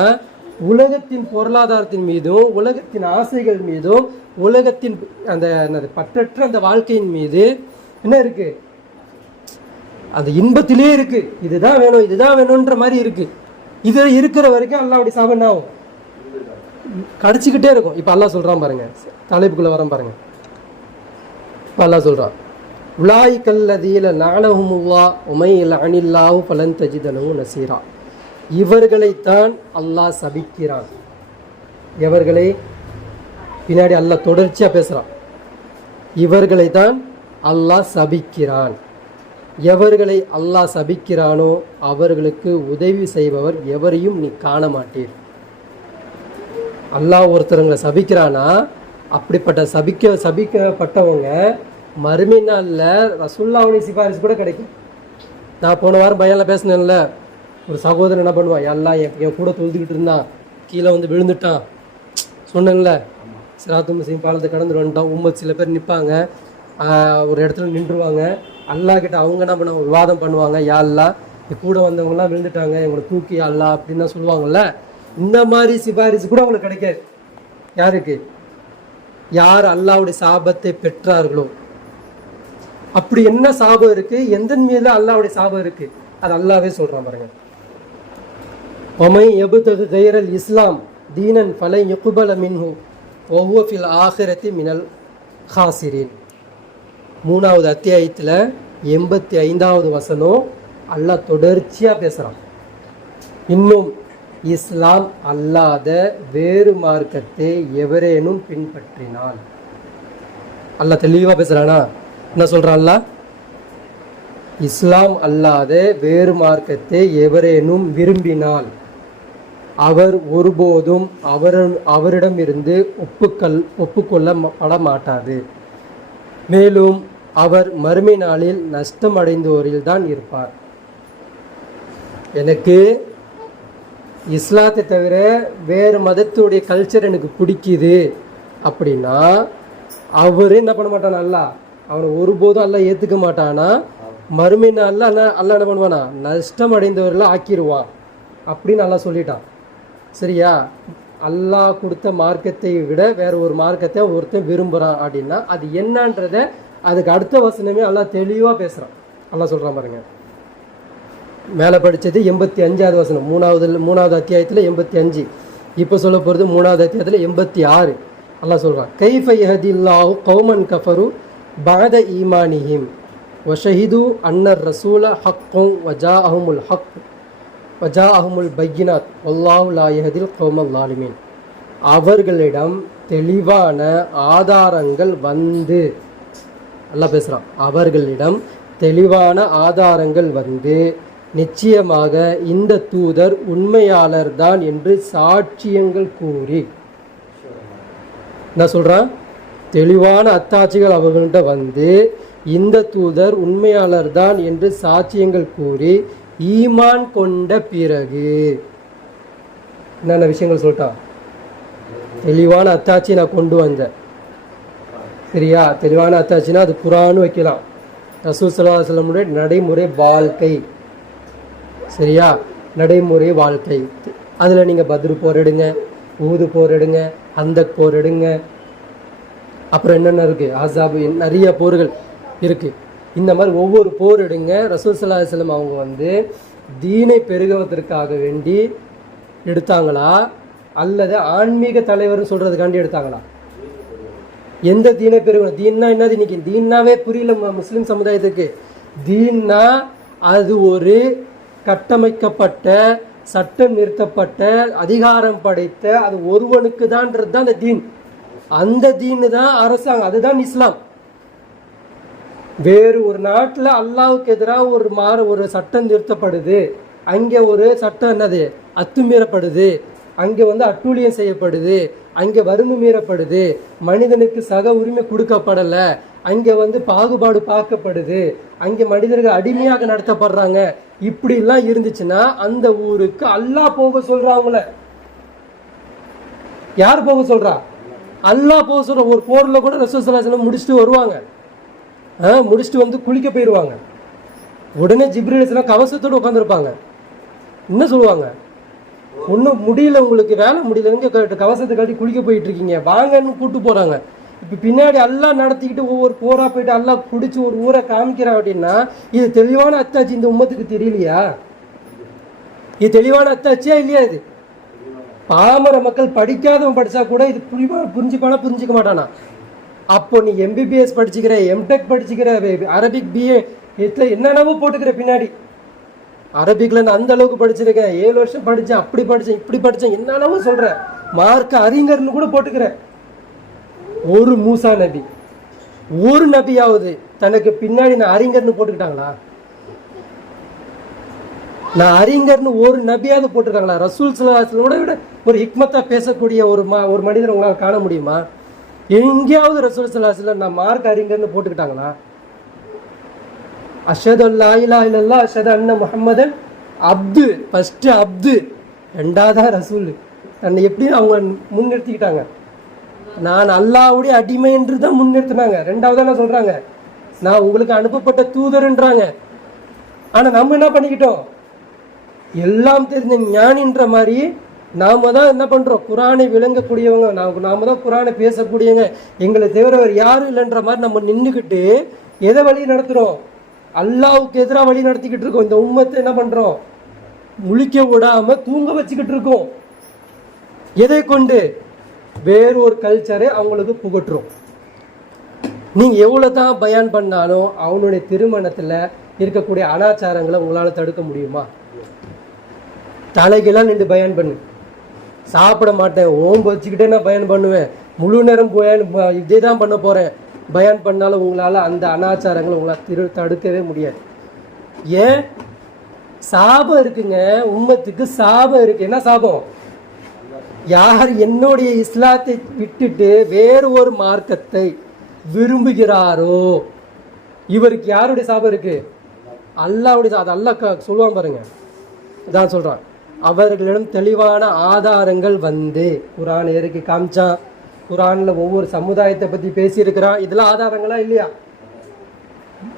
உலகத்தின் பொருளாதாரத்தின் மீதும், உலகத்தின் ஆசைகள் மீதும், உலகத்தின் அந்த பற்றற்ற அந்த வாழ்க்கையின் மீது என்ன இருக்கு? அந்த இன்பத்திலே இருக்கு. இதுதான் வேணும், இதுதான் வேணும்ன்ற மாதிரி இருக்கு. இது இருக்கிற வரைக்கும் அல்லாஹ்வுடைய சாபம் என்ன ஆகும்? கடிச்சிக்கிட்டே இருக்கும். இப்போ அல்லாஹ் சொல்றான் பாருங்க, தலைப்புக்குள்ள வரோம் பாருங்க. இப்போ அல்லாஹ் சொல்றான், உலாயிக்கல்லதீன லஅனஹுமுல்லாஹ் வமை லஅனில்லாஹு ஃபலன் தஜித லஹு நஸீரா. இவர்களைத்தான் அல்லாஹ் சபிக்கிறான். எவர்களை? பின்னாடி அல்லாஹ் தொடர்ச்சியா பேசுறான். இவர்களைத்தான் அல்லாஹ் சபிக்கிறான். எவர்களை அல்லாஹ் சபிக்கிறானோ அவர்களுக்கு உதவி செய்பவர் எவரையும் நீ காண மாட்டீர். அல்லாஹ் ஒருத்தருங்களை சபிக்கிறானா, அப்படிப்பட்ட சபிக்கப்பட்டவங்க மறுமை நாளில் ரசூலுல்லாஹ்வுடைய சிபாரிசு கூட கிடைக்கும். நான் போன வாரம் பையனில் பேசினேன்ல, ஒரு சகோதரன் என்ன பண்ணுவான், எல்லாம் என் கூட தொழுதுகிட்டு இருந்தான், கீழே விழுந்துட்டான் சொன்னேன்ல, சிராத்து முஸ்லீம் பாலத்தை கடந்து வந்துட்டான். உம்மத் சில பேர் நிற்பாங்க, ஒரு இடத்துல நின்றுவாங்க, அல்லாஹ் கிட்ட அவங்க என்ன பண்ணுவாங்க, விவாதம் பண்ணுவாங்க, யா அல்லாஹ் கூட வந்தவங்கலாம் விழுந்துட்டாங்க, எங்களை தூக்கி அல்லாஹ் அப்படின்னு தான் சொல்லுவாங்கல்ல. இந்த மாதிரி சிபாரிசு கூட அவங்களுக்கு கிடைக்காது. யாருக்கு? யார் அல்லாஹ்வுடைய சாபத்தை பெற்றார்களோ. அப்படி என்ன சாபம் இருக்கு, எந்த மீது அல்லாஹ்வுடைய சாபம் இருக்கு, அது அல்லாஹ்வே சொல்றான் பாருங்க. ஒமை யப்தகு கைரல் இஸ்லாம் தீனன் ஃபலன் யுக்பல மின்ஹு வஹுவ ஃபில் ஆখিরাতি மினல் ஹாசிரின். 3வது அத்தியாயத்தில் 85வது வசனம் அல்லாஹ் தொடர்ச்சியா பேசுறான். இன்னும் இஸ்லாம் அல்லாத வேறு மார்க்கத்தை எவரேனும் பின்பற்றினால், அல்லாஹ் தெளிவா பேசுறானா? என்ன சொல்றான் அல்லாஹ்? இஸ்லாம் அல்லாத வேறு மார்க்கத்தை எவரேனும் விரும்பினால், அவர் ஒருபோதும் அவரிடமிருந்து ஒப்புக்கொள்ளப்பட மாட்டாது. மேலும் அவர் மறுமை நாளில் நஷ்டம் அடைந்தோரில் தான் இருப்பார். எனக்கு இஸ்லாத்தை தவிர வேறு மதத்துடைய கல்ச்சர் எனக்கு பிடிக்குது அப்படின்னா அவர் என்ன பண்ண மாட்டானா? அல்லா அவனை ஒருபோதும் அல்ல ஏற்றுக்க மாட்டானா. மறுமை நாளில் அல்லா என்ன பண்ணுவானா? நஷ்டம் அடைந்தவர்கள் ஆக்கிடுவான் அப்படின்னு நல்லா சொல்லிட்டான். சரியா? அல்லாஹ் கொடுத்த மார்க்கத்தை விட வேற ஒரு மார்க்கத்தை ஒருத்தன் விரும்புகிறான் அப்படின்னா அது என்னன்றத அதுக்கு அடுத்த வசனமே அல்லாஹ் தெளிவாக பேசுகிறான். அல்லாஹ் சொல்கிறான் பாருங்க, மேலே படித்தது 85வது வசனம், மூணாவது அத்தியாயத்தில் 85. இப்போ சொல்ல போகிறது 3வது அத்தியாயத்தில் 86. அல்லாஹ் சொல்கிறான், கைஃப யஹ்தில்லாஹு கௌமன் கஃபரு பஅத ஈமானிஹிம் வஷஹிது அன்னர் ரசூல ஹக்கும் வஜாஅஹுமுல் பையினாத் வல்லாஹு லா யஹ்தில் கௌமல் ஸாலிமீன். அவர்களிடம் தெளிவான ஆதாரங்கள் வந்து, அல்லாஹ் பேசுகிறான், அவர்களிடம் தெளிவான ஆதாரங்கள் வந்து நிச்சயமாக இந்த தூதர் உண்மையாளர் தான் என்று சாட்சியங்கள் கூறி, என்ன சொல்கிறான்? தெளிவான அத்தாட்சிகள் அவர்கள்ட்ட வந்து இந்த தூதர் உண்மையாளர் தான் என்று சாட்சியங்கள் கூறி ஈமான் கொண்ட பிறகு என்னென்ன விஷயங்கள் சொல்லிட்டான்? தெளிவான அத்தாட்சி நான் கொண்டு வந்தேன். சரியா? தெளிவான அத்தாட்சினா அது குர்ஆன் வைக்கலாம், ரசூல் ஸல்லல்லாஹு அலைஹி வஸல்லமுடைய நடைமுறை வாழ்க்கை. சரியா? நடைமுறை வாழ்க்கை. அதில் நீங்கள் பத்ரு போர் எடுங்க, ஊது போர் எடுங்க, ஹந்தக் போர் எடுங்க, அப்புறம் என்னென்ன இருக்குது, ஆசாபு, நிறைய போர்கள் இருக்குது. இந்த மாதிரி ஒவ்வொரு போர் எடுங்க. ரசூல் ஸல்லல்லாஹு அலைஹி வஸல்லம் அவங்க வந்து தீனை பெருகுவதற்காக வேண்டி எடுத்தாங்களா அல்லது ஆன்மீக தலைவர்னு சொல்கிறதுக்காண்டி எடுத்தாங்களா? எந்த தீனை பெருகணும்? தீன்னா என்னது? இன்னைக்கு தீன்னாவே புரியல முஸ்லீம் சமுதாயத்துக்கு. தீன்னா அது ஒரு கட்டமைக்கப்பட்ட, சட்டம் நிறுத்தப்பட்ட, அதிகாரம் படைத்த, அது ஒருவனுக்கு தான்ன்றது தான் அந்த தீன். அந்த தீனு தான் அரசாங்கம், அதுதான் இஸ்லாம். வேறு ஒரு நாட்டில் அல்லாஹ்வுக்கு எதிராக ஒரு சட்டம் நிறுத்தப்படுது, அங்கே ஒரு சட்டம் என்னது அத்துமீறப்படுது, அங்கே வந்து அட்டூழியம் செய்யப்படுது, அங்கே வறுமை மீறப்படுது, மனிதனுக்கு சக உரிமை கொடுக்கப்படலை, அங்கே வந்து பாகுபாடு பார்க்கப்படுது, அங்கே மனிதர்கள் அடிமையாக நடத்தப்படுறாங்க, இப்படிலாம் இருந்துச்சுன்னா அந்த ஊருக்கு அல்லாஹ் போக சொல்றாங்கள. யார் போக சொல்றா? அல்லாஹ் போக சொல்ற. ஒரு போர்ல கூட ரசூல் ஸல்லல்லாஹு அலைஹி வஸல்லம் முடிச்சுட்டு வருவாங்க, முடிச்சுட்டு வந்து குளிக்க போயிடுவாங்க. உடனே ஜிப்ரீல் அலைஹிஸ்ஸலாம் கவசத்தோடு உட்காந்துருப்பாங்க. என்ன சொல்லுவாங்க? ஒன்றும் முடியல, உங்களுக்கு வேலை முடியல, கவசத்தை காட்டி குளிக்க போயிட்டு இருக்கீங்க, வாங்கன்னு கூப்பிட்டு போறாங்க. இப்போ பின்னாடி அல்லாஹ் நடத்திக்கிட்டு ஒவ்வொரு போரா போயிட்டு அல்லாஹ் பிடிச்சி ஒரு ஊரை காமிக்கிறான் அப்படின்னா இது தெளிவான அத்தாட்சி இந்த உம்மத்துக்கு தெரியலையா? இது தெளிவான அத்தாட்சியா இல்லையா? இது பாமர மக்கள் படிக்காதவன் படிச்சா கூட இது புரிஞ்சுப்பானா புரிஞ்சுக்க மாட்டானா? அப்போ நீ எம்பிபிஎஸ் படிச்சுக்கிற, எம்டெக் படிச்சுக்கிற, அரபிக் பிஏ என்னென்னவோ போட்டுக்கிற, பின்னாடி அரபிக்ல நான் அந்த அளவுக்கு படிச்சிருக்கேன், 7 வருஷம் படித்தேன், அப்படி படித்தேன், இப்படி படித்தேன், என்னென்னவோ சொல்ற, மார்க்க அறிஞர்னு கூட போட்டுக்கிற. ஒரு மூசா நபி, ஒரு நபியாவது தனக்கு பின்னாடி நான் அறிஞர்னு போட்டுக்கிட்டாங்களா? நான் அறிஞர்னு ஒரு நபியாவது போட்டிருக்காங்களா? ரசூல் ஸல்லல்லாஹு அலைஹி வஸல்லம் விட ஒரு ஹிக்மத்தா பேசக்கூடிய ஒரு மனிதர் உங்களால் காண முடியுமா? எங்கேயாவது ரசூல் ஸல்லல்லாஹு அலைஹி வஸல்லம் நான் மார்க் அறிஞர்னு போட்டுக்கிட்டாங்களா? அஷ்ஹது அல்லா இலாஹா இல்லல்லாஹ் அஷ்ஹது அன்ன முஹம்மதன் அப்து, ஃபர்ஸ்ட் அப்து, ரெண்டாவதா ரசூல். தன்னை எப்படி அவங்க முன்னிறுத்திக்கிட்டாங்க? நான் அல்லாஹ்வுடைய அடிமை என்று தான் முன்னிறுத்தினாங்க. ரெண்டாவதா என்ன சொல்றாங்க? நான் உங்களுக்கு அனுப்பப்பட்ட தூதர்ன்றாங்க. ஆனா நம்ம என்ன பண்ணிக்கிட்டோம்? எல்லாம் தெரிஞ்ச ஞானின்ற மாதிரி நாம தான் என்ன பண்றோம்? குரானை விளங்கக்கூடியவங்க, நாம தான் குரானை பேசக்கூடியவங்க, எங்களை தவிர வேறு யாரும் இல்லைன்ற மாதிரி நம்ம நின்றுக்கிட்டு எதை வழி நடத்துறோம்? அல்லாஹ்வுக்கு எதிராக வழி நடத்திக்கிட்டு இருக்கோம். இந்த உம்மத்தை என்ன பண்றோம்? முழிக்க விடாம தூங்க வச்சுக்கிட்டு இருக்கோம். எதை கொண்டு? வேறு ஒரு கல்ச்சரை அவங்களுக்கு புகட்டுறோம். நீங்க எவ்வளவு தான் பயான் பண்ணாலும் அவனுடைய திருமணத்துல இருக்கக்கூடிய அனாச்சாரங்களை உங்களால தடுக்க முடியுமா? தலைகெல்லாம் நின்று பயான் பண்ணு, சாப்பிட மாட்டேன், ஓம்பு வச்சுக்கிட்டே நான் பயான் பண்ணுவேன், முழு நேரம் இதே தான் பண்ண போறேன், பயான் பண்ணாலும் உங்களால அந்த அனாச்சாரங்களை உங்களால் தடுக்கவே முடியாது. ஏன்? சாபம் இருக்குங்க, உம்மத்துக்கு சாபம் இருக்கு. என்ன சாபம்? யார் என்னுடைய இஸ்லாத்தை விட்டுட்டு வேறு ஒரு மார்க்கத்தை விரும்புகிறாரோ, இவருக்கு யாருடைய சாபம் இருக்கு? அல்லாஹ்வுடைய சாபம். அல்லாஹ் சொல்லுவான் பாருங்க, இதான் சொல்றான், அவர்களிடம் தெளிவான ஆதாரங்கள் வந்து குர்ஆன் இறக்கி காமிச்சான். குர்ஆன்ல ஒவ்வொரு சமுதாயத்தை பத்தி பேசியிருக்கிறான். இதெல்லாம் ஆதாரங்களா இல்லையா?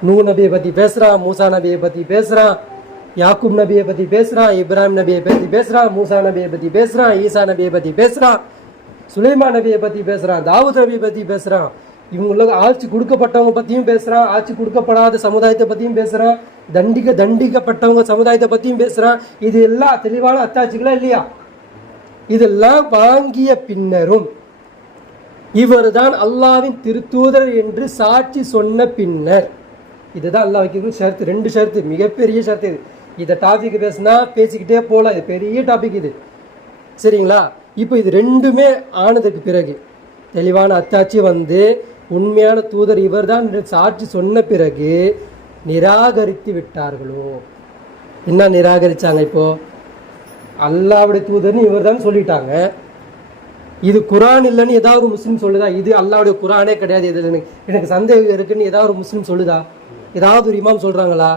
நூ நபியை பத்தி பேசுறான், மூசா நபியை பத்தி பேசுறான், யாக்கூப் நபியை பத்தி பேசுறான், இப்ராஹிம் நபியை பத்தி பேசுறான், மூசா நபியை பத்தி பேசுறான், ஈசா நபியை பத்தி பேசுறான், சுலைமான் நபியை பத்தி பேசுறான், தாவூத் நபியை பத்தி பேசுறான். இவங்களுக்கு ஆட்சி கொடுக்கப்பட்டவங்க பத்தியும் பேசுறான், ஆட்சி கொடுக்கப்படாத சமுதாயத்தை பத்தியும் பேசுறான், தண்டிக்கப்பட்டவங்க சமுதாயத்தை பத்தியும் பேசுறான். இது எல்லாம் தெளிவான அத்தாட்சிகளா இல்லையா? இதெல்லாம் வாங்கிய பின்னரும் இவர் தான் அல்லாஹ்வின் திருத்தூதர் என்று சாட்சி சொன்ன பின்னர், இதுதான் அல்லாஹ் வைக்கிறது ஷர்த்து. 2 ஷர்த்து, மிகப்பெரிய ஷர்த்து இது. இதை டாபிக் பேசினா பேசிக்கிட்டே போகலாம், இது பெரிய டாபிக் இது, சரிங்களா? இப்போ இது ரெண்டுமே ஆனதுக்கு பிறகு, தெளிவான அத்தாட்சி வந்து உண்மையான தூதர் இவர் தான் சாட்சி சொன்ன பிறகு நிராகரித்து விட்டார்களோ? என்ன நிராகரிச்சாங்க? இப்போ அல்லாஹ்வுடைய தூதர்னு இவர் தான் சொல்லிட்டாங்க. இது குர்ஆன் இல்லைன்னு ஏதாவது ஒரு முஸ்லீம் சொல்லுதா? இது அல்லாஹ்வுடைய குர்ஆனே கிடையாது, இது எனக்கு சந்தேகம் இருக்குன்னு ஏதாவது ஒரு முஸ்லீம் சொல்லுதா? ஏதாவது ஒரு இமாம் சொல்றாங்களா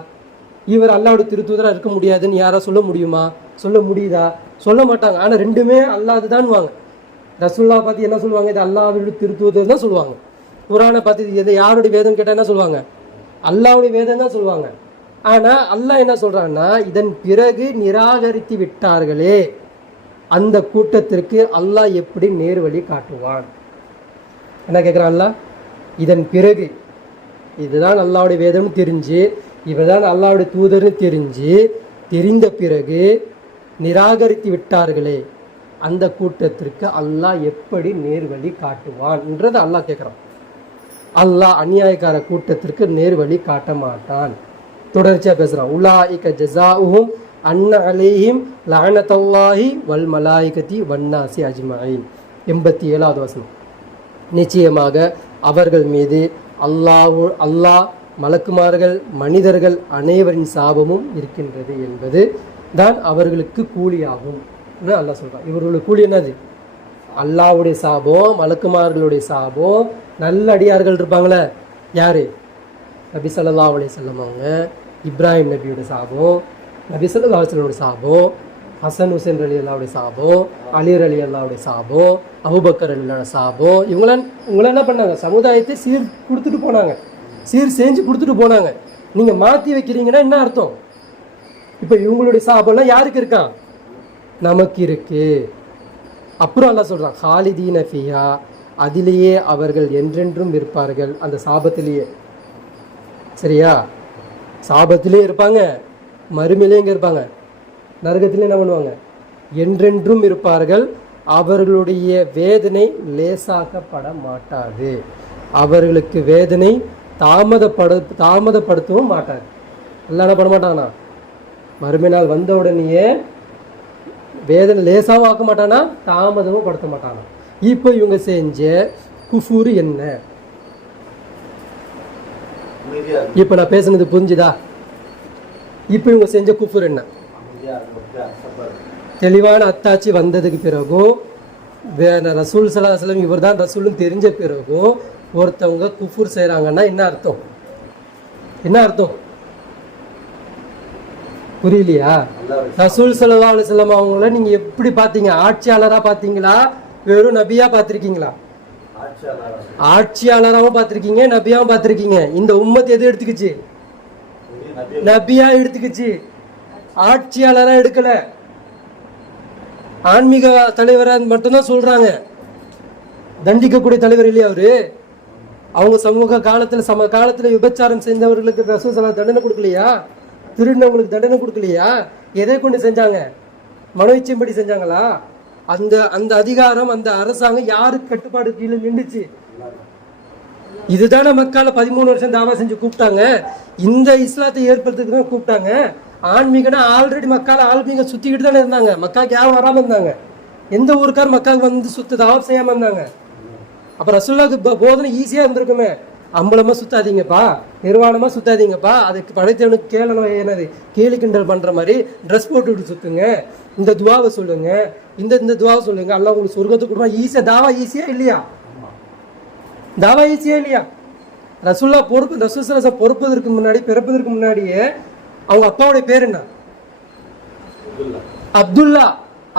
இவர் அல்லாஹ்வுடைய திருத்தூதரா இருக்க முடியாதுன்னு? யாரா சொல்ல முடியுமா? சொல்ல முடியுதா? சொல்ல மாட்டாங்க. ஆனா ரெண்டுமே அல்லாஹ் தான் வாங்க. ரசூலுல்லாஹ் பார்த்து என்ன சொல்லுவாங்க? இது அல்லாஹ்வுடைய திருத்தூதர் தான் சொல்லுவாங்க. குர்ஆனை பார்த்து இது யாருடைய வேதம் கேட்டா என்ன சொல்லுவாங்க? அல்லாஹ்வுடைய வேதம் தான் சொல்லுவாங்க. ஆனா அல்லாஹ் என்ன சொல்றான்னா, இதன் பிறகு நிராகரித்து விட்டார்களே அந்த கூட்டத்திற்கு அல்லாஹ் எப்படி நேர்வழி காட்டுவான்? என்ன கேட்குறான் அல்லாஹ்? இதன் பிறகு, இதுதான் அல்லாஹ்வுடைய வேதம்னு தெரிஞ்சு, இவர் தான் அல்லாஹ்வுடைய தூதர்னு தெரிந்த பிறகு நிராகரித்து விட்டார்களே அந்த கூட்டத்திற்கு அல்லாஹ் எப்படி நேர்வழி காட்டுவான்ன்றது அல்லாஹ் கேட்குறான். அல்லாஹ் அநியாயக்கார கூட்டத்திற்கு நேர்வழி காட்ட மாட்டான். தொடர்ச்சியா பேசுறான். உலாயிக ஜஸாஉஹும் அன்ன அலைஹிம் லஅனத்துல்லாஹி வல் மலாயிகத்தி வன்னாசி அஜ்மஈன். 87வது வசனம். நிச்சயமாக அவர்கள் மீது அல்லாஹ், மலக்குமார்கள், மனிதர்கள் அனைவரின் சாபமும் இருக்கின்றது என்பது தான் அவர்களுக்கு கூலியாகும். அல்லாஹ் சொல்றான். இவர்களுடைய கூலி என்னது? அல்லாஹ்வுடைய சாபம், மலக்குமார்களுடைய சாபம், நல்ல அடியார்கள் இருப்பாங்களே, யாரு? நபி ஸல்லல்லாஹு அலைஹி வஸல்லம் அவங்க, இப்ராஹிம் நபியோட சாபம், நபி ஸல்லல்லாஹு அலைஹி வஸல்லம் சாபம், ஹசன் ஹுசைன் ரலியல்லாஹுடைய சாபம், அலி ரலியல்லாஹுடைய சாபம், அபூபக்கர் ரலியல்லாஹுடைய சாபம். இவங்களாம் என்ன பண்ணாங்க? சமுதாயத்தை சீர் கொடுத்துட்டு போனாங்க, சீர் செஞ்சு கொடுத்துட்டு போனாங்க. நீங்க மாற்றி வைக்கிறீங்கன்னா என்ன அர்த்தம்? இப்போ இவங்களுடைய சாபம்லாம் யாருக்கு இருக்கான்? நமக்கு இருக்கு. அப்புறம் அல்லாஹ் சொல்றான், ஹாலிதீன ஃபிஹா, அதிலேயே அவர்கள் என்றென்றும் இருப்பார்கள். அந்த சாபத்திலேயே, சரியா? சாபத்திலே இருப்பாங்க, மறுமையிலே இங்கே இருப்பாங்க, நரகத்திலே என்ன பண்ணுவாங்க? என்றென்றும் இருப்பார்கள். அவர்களுடைய வேதனை லேசாக்கப்பட மாட்டாது. அவர்களுக்கு வேதனை தாமதப்படுத்தவும் மாட்டாது. எல்லாம் என்ன பண்ண மாட்டானா? மறுமை நாள் வந்த உடனேயே வேதனை லேசாவும் ஆக்க மாட்டானா, தாமதமும் படுத்த மாட்டானா. இப்போ இவங்க செஞ்ச குஃபூர் என்ன? இப்போ நான் பேசுனது புரிஞ்சுதா? இப்போ இவங்க செஞ்ச குஃபூர் என்ன? தெளிவான அத்தாட்சி வந்ததுக்கு பிறகும், ரசூல் ஸல்லல்லாஹு அலைஹி வஸல்லம் இவர் தான் ரசூல்னு தெரிஞ்ச பிறகும் ஒருத்தவங்க குஃபூர் செய்கிறாங்கன்னா என்ன அர்த்தம்? என்ன அர்த்தம்? புரியலையா? ரசூல் ஸல்லல்லாஹு அலைஹி வஸல்லம் அவங்கள நீங்க எப்படி பார்த்தீங்க? ஆட்சியாளராக பார்த்தீங்களா, வெறும் நபியா பார்த்துருக்கீங்களா? ஆட்சியாளராகவும் பார்த்துருக்கீங்க, நபியாவும் பார்த்துருக்கீங்க. இந்த உம்மத் எது எடுத்துக்கிச்சு? நபியா எடுத்துக்கிச்சு, ஆட்சியாளரா எடுக்கல. ஆன்மீக தலைவரா மட்டும்தான் சொல்றாங்க. தண்டிக்கக்கூடிய தலைவர் இல்லையா அவரு? அவங்க சமூக காலத்துல காலத்துல விபச்சாரம் செஞ்சவர்களுக்கு ரசூல் ஸல்லல்லாஹு தண்டனை கொடுக்கலையா? திருடினவங்களுக்கு தண்டனை கொடுக்கலையா? எதை கொண்டு செஞ்சாங்க? மனோ இச்சைப்படி செஞ்சாங்களா? அந்த அந்த அதிகாரம், அந்த அரசாங்கம் யாருக்கு கட்டுப்பாடு கீழே நின்றுச்சு? இதுதானே மக்கால 13 வருஷம் தாவா செஞ்சு கூப்பிட்டாங்க. இந்த இஸ்லாத்தை ஏற்படுத்துறதுக்கு தான் கூப்பிட்டாங்க. ஆன்மீகனா ஆல்ரெடி மக்கால ஆன்மீகம் சுத்திக்கிட்டு தானே இருந்தாங்க. மக்காவுக்கு யாரும் வராம இருந்தாங்க. எந்த ஊருக்கார் மக்காவுக்கு வந்து தாவா செய்யாம இருந்தாங்க. அப்ப ரசூலுல்லாஹ்க்கு போதனை ஈஸியா இருந்திருக்குமே. அம்பலமாக சுத்தாதீங்கப்பா, நிர்வாணமாக சுத்தாதீங்கப்பா, அதுக்கு படைத்தவனுக்கு கேளணும் என்னது கேலி கிண்டல் பண்ணுற மாதிரி ட்ரெஸ் போட்டு விட்டு சுற்றுங்க, இந்த துவாவை சொல்லுங்க, இந்த துவாவை சொல்லுங்க, அல்லாஹ் உங்களுக்கு சொர்க்கத்துக்கு கொடுப்பா. ஈஸியாக தாவா ஈஸியா இல்லையா? தாவா ஈஸியா இல்லையா? ரசூல்லா பொறுப்பதற்கு முன்னாடி, பிறப்பதற்கு முன்னாடியே அவங்க அப்பாவுடைய பேர் என்ன? அப்துல்லா.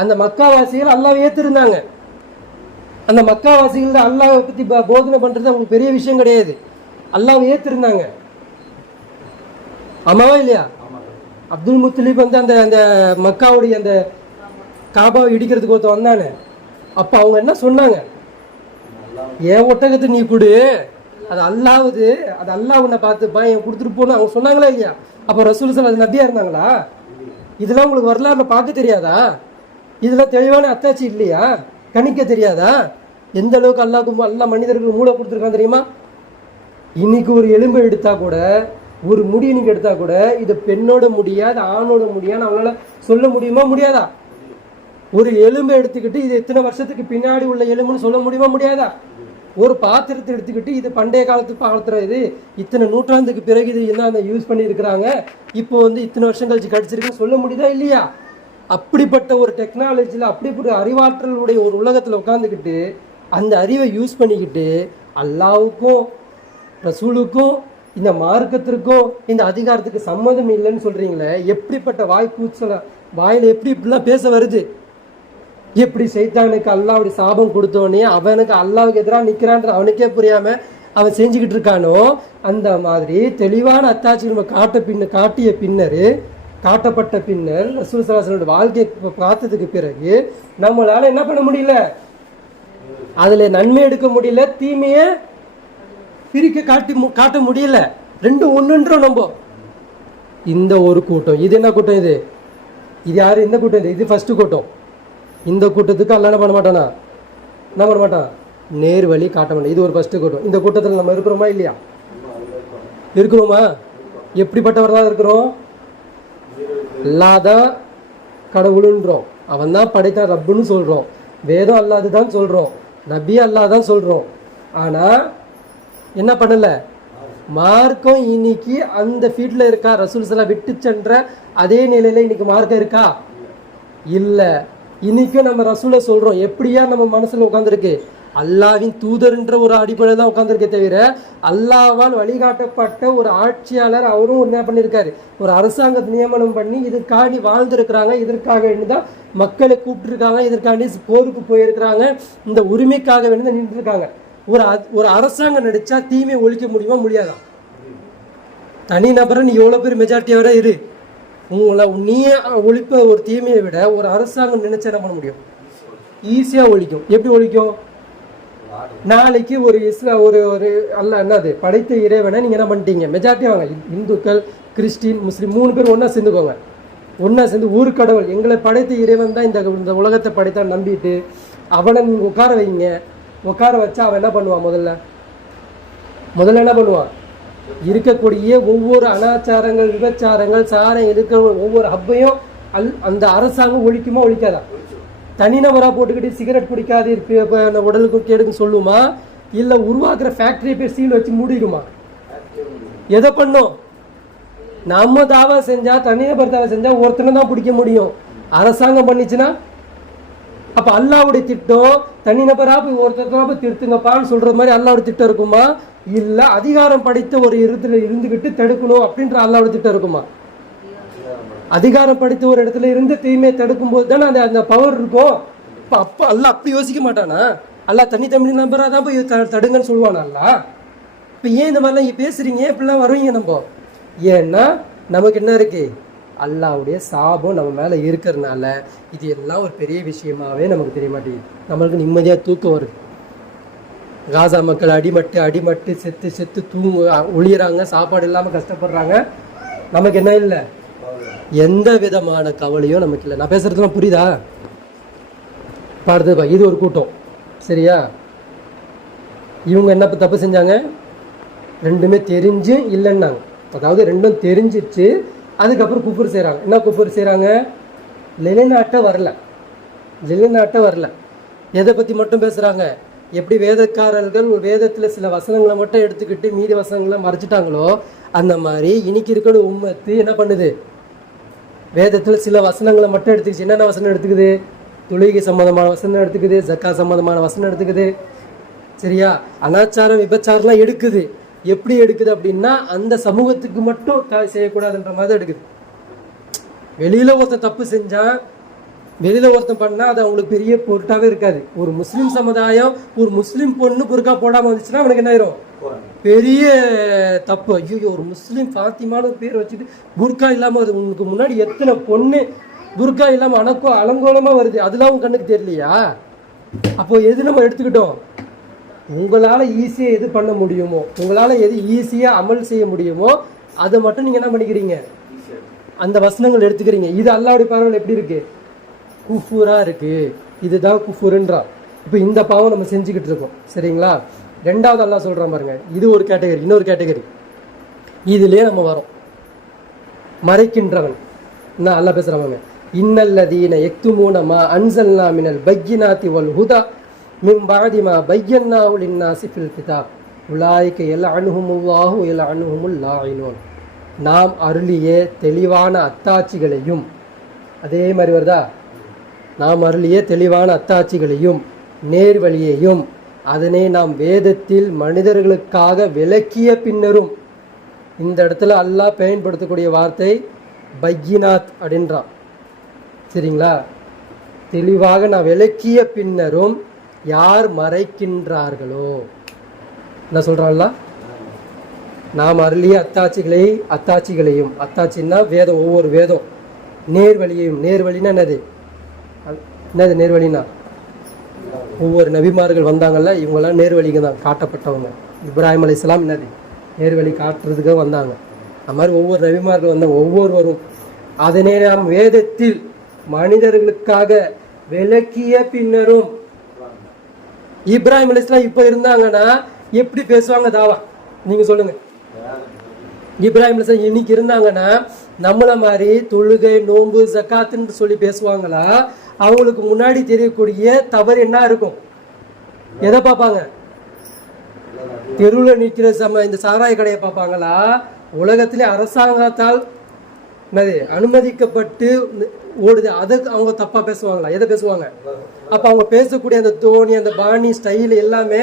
அந்த மக்காவாசிகள் அல்லாஹ்வை ஏத்திருந்தாங்க. அந்த மக்காவாசிகள் அல்லாஹ்வை பத்தி போதனை பண்றது அவங்களுக்கு பெரிய விஷயம் கிடையாது. அல்லாஹ்வை ஏத்திருந்தாங்க. ஆமாவா இல்லையா? அப்துல் முத்தலிப் வந்து அந்த அந்த மக்காவுடைய அந்த காபாவை இடிக்கிறதுக்கு ஒருத்த வந்தானே, அப்ப அவங்க என்ன சொன்னாங்க? என் ஒட்டகத்தை நீ கொடு, அது அல்லாவது, அது அல்லாஹ் உன்னை பார்த்துப்பா, என் கொடுத்துட்டு போகணும் அவங்க சொன்னாங்களா இல்லையா? அப்போ ரசூல் ஸல்லல்லாஹு அலைஹி வஸல்லம் நபியா இருந்தாங்களா? இதெல்லாம் உங்களுக்கு வரலாறுல பார்க்க தெரியாதா? இதெல்லாம் தெளிவான அத்தாட்சி இல்லையா? கணிக்க தெரியாதா? எந்த அளவுக்கு அல்லாஹ் மனிதர்களுக்கு மூளை கொடுத்துருக்கான் தெரியுமா? இன்னைக்கு ஒரு எலும்பை எடுத்தா கூட, ஒரு முடி இன்னைக்கு எடுத்தா கூட, இது பெண்ணோட முடியாது ஆணோட முடியான்னு அவங்களால சொல்ல முடியுமா முடியாதா? ஒரு எலும்பை எடுத்துக்கிட்டு இது எத்தனை வருஷத்துக்கு பின்னாடி உள்ள எலும்புன்னு சொல்ல முடியுமா முடியாதா? ஒரு பாத்திரத்தை எடுத்துக்கிட்டு இது பண்டைய காலத்து பாத்திரம், இது இத்தனை நூற்றாண்டுக்கு பிறகு இது என்ன யூஸ் பண்ணி இருக்கிறாங்க, இப்போ வந்து இத்தனை வருஷம் கழிச்சு கிடைச்சிருக்குன்னு சொல்ல முடியுதா இல்லையா? அப்படிப்பட்ட ஒரு டெக்னாலஜியில், அப்படிப்பட்ட அறிவாற்றலுடைய ஒரு உலகத்தில் உட்காந்துக்கிட்டு அந்த அறிவை யூஸ் பண்ணிக்கிட்டு அல்லாவுக்கும் ரசூலுக்கும் இந்த மார்க்கத்திற்கும் இந்த அதிகாரத்துக்கு சம்மதம் இல்லைன்னு சொல்றீங்களே, எப்படிப்பட்ட வாய் கூச்சல, வாயில எப்படி இப்படிலாம் பேச வருது? எப்படி சைத்தானுக்கு அல்லாவுடைய சாபம் கொடுத்தோன்னே அவனுக்கு அல்லாவுக்கு எதிராக நிற்கிறான்ற அவனுக்கே புரியாம அவன் செஞ்சுக்கிட்டு இருக்கானோ, அந்த மாதிரி தெளிவான அத்தாட்சி நம்ம காட்டிய பின்னர், காட்டப்பட்ட பின்னர் ரசூல் ஸல்லல்லாஹு அலைஹி வஸல்லம் வாழ்க்கையை பார்த்ததுக்கு பிறகு நம்மளால என்ன பண்ண முடியல? அதுல நன்மை எடுக்க முடியல, தீமையை பிரிக்க காட்ட முடியல. ரெண்டும் ஒண்ணுன்றோம் நம்ம. இந்த ஒரு கூட்டம், இது என்ன கூட்டம்? இது யாரு? இந்த கூட்டம் இது ஃபர்ஸ்ட் கூட்டம். இந்த கூட்டத்துக்கு அல்லாஹ் என்ன பண்ண மாட்டானா? என்ன பண்ண மாட்டான்? நேர் வழி காட்ட மாட்டான். இது ஒரு ஃபர்ஸ்ட் கூட்டம். இந்த கூட்டத்தில் நம்ம இருக்கிறோமா இல்லையா? இருக்கிறோமா? எப்படிப்பட்டவர்களாக இருக்கிறோம்? அல்லாஹ் கடவுளுன்றோம், அவன் தான் படைத்தான் ரப்புன்னு சொல்றோம், வேதம் அல்லாஹ் தான் சொல்றோம், நபி அல்லாஹ் தான் சொல்றோம். ஆனா என்ன பண்ணல? மார்க்கம் இன்னைக்கு அந்த ஃபீல்ட்ல இருக்கா? ரசூல் ஸல்லல்லாஹு விட்டு சென்ற அதே நிலையில இன்னைக்கு மார்க்கம் இருக்கா? இல்ல. இன்னைக்கும் நம்ம ரசூலை சொல்றோம். எப்படியா நம்ம மனசுல உட்காந்துருக்கு? அல்லாஹ்வின் தூதர்ன்ற ஒரு அடிப்படையில் தான் உட்காந்துருக்கே தவிர, அல்லாஹ்வால் வழிகாட்டப்பட்ட ஒரு ஆட்சியாளர் அவரும் என்ன பண்ணியிருக்காரு? ஒரு அரசாங்கத்தை நியமனம் பண்ணி இதுக்காண்டி வாழ்ந்திருக்கிறாங்க. இதற்காக வேண்டிதான் மக்களை கூப்பிட்டுருக்காங்க, இதற்காண்டி போருக்கு போயிருக்கிறாங்க, இந்த உரிமைக்காக வேண்டிதான் நின்றுருக்காங்க. ஒரு அரசாங்கம் நடிச்சா தீமையை ஒழிக்க முடியுமா முடியாதா? தனி நபரை நீ எவ்வளோ பேர் மெஜாரிட்டியோட இரு, உங்களை நீயே ஒழிப்ப ஒரு தீமையை விட ஒரு அரசாங்கம் நினைச்சா என்ன பண்ண முடியும்? ஈஸியா ஒழிக்கும். எப்படி ஒழிக்கும்? நாளைக்கு ஒரு ஒரு அல்ல என்னது படைத்த இறைவனை நீங்க என்ன பண்ணிட்டீங்க? மெஜாரிட்டி வாங்க, இந்துக்கள் கிறிஸ்டின் முஸ்லீம் 3 பேர் ஒன்னா சேர்ந்துக்கோங்க. ஒன்னா சேர்ந்து ஊர் கடவுள் எங்களை படைத்த இறைவன் தான் இந்த உலகத்தை படைத்தான் நம்பிட்டு அவனை நீங்க உட்கார வைங்க. உட்கார வச்சா அவன் என்ன பண்ணுவான்? முதல்ல என்ன பண்ணுவான்? இருக்கக்கூடிய ஒவ்வொரு அனாச்சாரங்கள், விபச்சாரங்கள், சாரம் இருக்கிற ஒவ்வொரு ஹப்பையும் அந்த அரசாங்கம் ஒழிக்குமா ஒழிக்காதா? தனிநபராக போட்டுக்கிட்டு சிகரெட் குடிக்காது உடலுக்கு கேடுக்குன்னு சொல்லுமா? இல்லை உருவாக்குற ஃபேக்டரி போய் சீல் வச்சு மூடிடுமா? எதை பண்ணும்? நம்ம தாவா செஞ்சா, தனிநபர் தாவா செஞ்சா ஒருத்தனை தான் பிடிக்க முடியும். அரசாங்கம் பண்ணிச்சுன்னா அப்ப அல்லாவுடைய திட்டம் தனிநபரா போய் ஒருத்தர் போய் திருத்துங்கப்பான்னு சொல்ற மாதிரி அல்லாவுடைய திட்டம் இருக்குமா? இல்ல அதிகாரம் படைத்த ஒரு இடத்துல இருந்துகிட்டு தடுக்கணும் அப்படின்ற அல்லாவுடைய திட்டம் இருக்குமா? அதிகாரம் படைத்த ஒரு இடத்துல இருந்து தீமையை தடுக்கும் போது தானே அந்த பவர் இருக்கும். அப்ப அல்லாஹ் அப்படி யோசிக்க மாட்டானா? அல்லாஹ் தனி நபரா தான் போய் தடுங்கன்னு சொல்லுவானா அல்லாஹ்? இப்ப ஏன் இந்த மாதிரிலாம் பேசுறீங்க? இப்படிலாம் வருவீங்க நம்ம. ஏன்னா நமக்கு என்ன இருக்கு? அல்லாவுடைய சாபம் நம்ம மேல இருக்கிறதுனால இது எல்லாம் ஒரு பெரிய விஷயமாவே நமக்கு தெரிய மாட்டேங்குது. நம்மளுக்கு நிம்மதியா தூக்கம் வருது. காசா மக்கள் அடிமட்டு செத்து ஒளியறாங்க, சாப்பாடு இல்லாம கஷ்டப்படுறாங்க. நமக்கு என்ன இல்லை? எந்த விதமான கவலையும் நமக்கு இல்லை. நான் பேசுறதுலாம் புரியுதா? பாடுதுப்பா. இது ஒரு கூட்டம், சரியா? இவங்க என்ன தப்பு செஞ்சாங்க? ரெண்டுமே தெரிஞ்சு இல்லைன்னாங்க. அதாவது ரெண்டும் தெரிஞ்சிச்சு, அதுக்கப்புறம் குஃபர் செய்கிறாங்க. என்ன குஃபர் செய்கிறாங்க? நிலைநாட்ட வரல. எதை பற்றி மட்டும் பேசுகிறாங்க? எப்படி வேதக்காரர்கள் வேதத்தில் சில வசனங்களை மட்டும் எடுத்துக்கிட்டு மீதி வசனங்களை மறைச்சிட்டாங்களோ, அந்த மாதிரி இன்னைக்கு இருக்கிற உம்மத்து என்ன பண்ணுது, வேதத்தில் சில வசனங்களை மட்டும் எடுத்துக்கிச்சு. என்னென்ன வசனம் எடுத்துக்குது? தொழுகை சம்மந்தமான வசனம் எடுத்துக்குது, ஜக்கா சம்மந்தமான வசனம் எடுத்துக்குது. சரியா? அனாச்சாரம் விபச்சாரம்லாம் எடுக்குது. எப்படி எடுக்குது அப்படின்னா, அந்த சமூகத்துக்கு மட்டும் செய்யக்கூடாதுன்ற மாதிரி எடுக்குது. வெளியில ஒருத்தன் தப்பு செஞ்சா, வெளியில ஒருத்தன் பண்ணா அது அவங்களுக்கு பெரிய பொருட்டாவே இருக்காது. ஒரு முஸ்லீம் சமுதாயம் ஒரு முஸ்லீம் பொண்ணு புர்கா போடாம வந்துச்சுன்னா அவனுக்கு என்ன ஆயிரும்? பெரிய தப்பு. ஐயோ, ஒரு முஸ்லீம் ஃபாத்திமான ஒரு பேர் வச்சுட்டு புர்கா இல்லாம வருது. உனக்கு முன்னாடி எத்தனை பொண்ணு புர்கா இல்லாம அலங்கோலமா வருது, அதெல்லாம் உங்க கண்ணுக்கு தெரியலையா? அப்போ எது நம்ம எடுத்துக்கிட்டோம்? உங்களால ஈஸியா எது பண்ண முடியுமோ, உங்களால எது ஈஸியா அமல் செய்ய முடியுமோ அதை மட்டும் நீங்க என்ன பண்ணிக்கிறீங்க? அந்த வசனங்கள் எடுத்துக்கிறீங்க. இது அல்லாஹ்வுடைய பார்வையில் எப்படி இருக்கு? குஃபூரா இருக்கு. இதுதான் குஃபூருன்றா. இப்போ இந்த பாவம் நம்ம செஞ்சுக்கிட்டு இருக்கோம். சரிங்களா? ரெண்டாவது அல்லாஹ் சொல்றான் பாருங்க, இது ஒரு கேட்டகரி. இன்னொரு கேட்டகரி இதுலயே நம்ம வரோம். மறைக்கின்றவன். என்ன அல்லாஹ் பேசுறாங்க? இன்னல்லதீன யக்துமூன மா அன்ஸல்னா மினல் பய்யினாத்தி வல் ஹுதா மின் பஅதி மா பய்யன்னாஹு லின்னாஸி ஃபில் கிதாப் உலாயிக யல்அனுஹுமுல்லாஹு யல்அனுஹுமுல் லாயினூன். நாம் அருளிய தெளிவான அத்தாட்சிகளையும், அதே மாதிரி வருதா, நாம் அருளிய தெளிவான அத்தாட்சிகளையும் நேர்வழியையும் அதனை நாம் வேதத்தில் மனிதர்களுக்காக விளக்கிய பின்னரும். இந்த இடத்துல அல்லாஹ் பயன்படுத்தக்கூடிய வார்த்தை பையினாத் அப்படின்றான். சரிங்களா? தெளிவாக நான் விளக்கிய பின்னரும் யார் மறைக்கின்றார்களோ, என்ன சொல்றான்ல, நாம் அருளிய அத்தாட்சிகளையும், அத்தாட்சின்னா வேதம், ஒவ்வொரு வேதம், நேர்வழியையும். நேர்வழின்னா என்னது? நேர்வழினா ஒவ்வொரு நபிமார்கள் வந்தாங்கல்ல, இவங்கெல்லாம் நேர்வழிக்கு தான் காட்டப்பட்டவங்க. இப்ராஹிம் அலைஹிஸ்ஸலாம் என்னது? நேர்வழி காட்டுறதுக்காக வந்தாங்க. அது மாதிரி ஒவ்வொரு நபிமார்கள் வந்தாங்க. ஒவ்வொருவரும் அதனை நாம் வேதத்தில் மனிதர்களுக்காக விளக்கிய பின்னரும். இப்ராஹிம் அலைஹிஸ்ஸலாம் இப்ப இருந்தாங்கன்னா எப்படி பேசுவாங்க தாவா? நீங்க சொல்லுங்க. இப்ராஹிம் அலைஹிஸ்ஸலாம் இன்னைக்கு இருந்தாங்கன்னா நம்மள மாதிரி தொழுகை, நோன்பு, ஜக்காத்துன்னு சொல்லி பேசுவாங்களா? அவங்களுக்கு முன்னாடி தெரியக்கூடிய தவறு என்ன இருக்கும்? எதை பார்ப்பாங்க? தெருவில் நிற்கிற இந்த சாராய கடையை பார்ப்பாங்களா? உலகத்திலே அரசாங்கத்தால் அனுமதிக்கப்பட்டு ஓடுது, அதுக்கு அவங்க தப்பா பேசுவாங்களா? எதை பேசுவாங்க? அப்ப அவங்க பேசக்கூடிய அந்த தோனி, அந்த பாணி, ஸ்டைல் எல்லாமே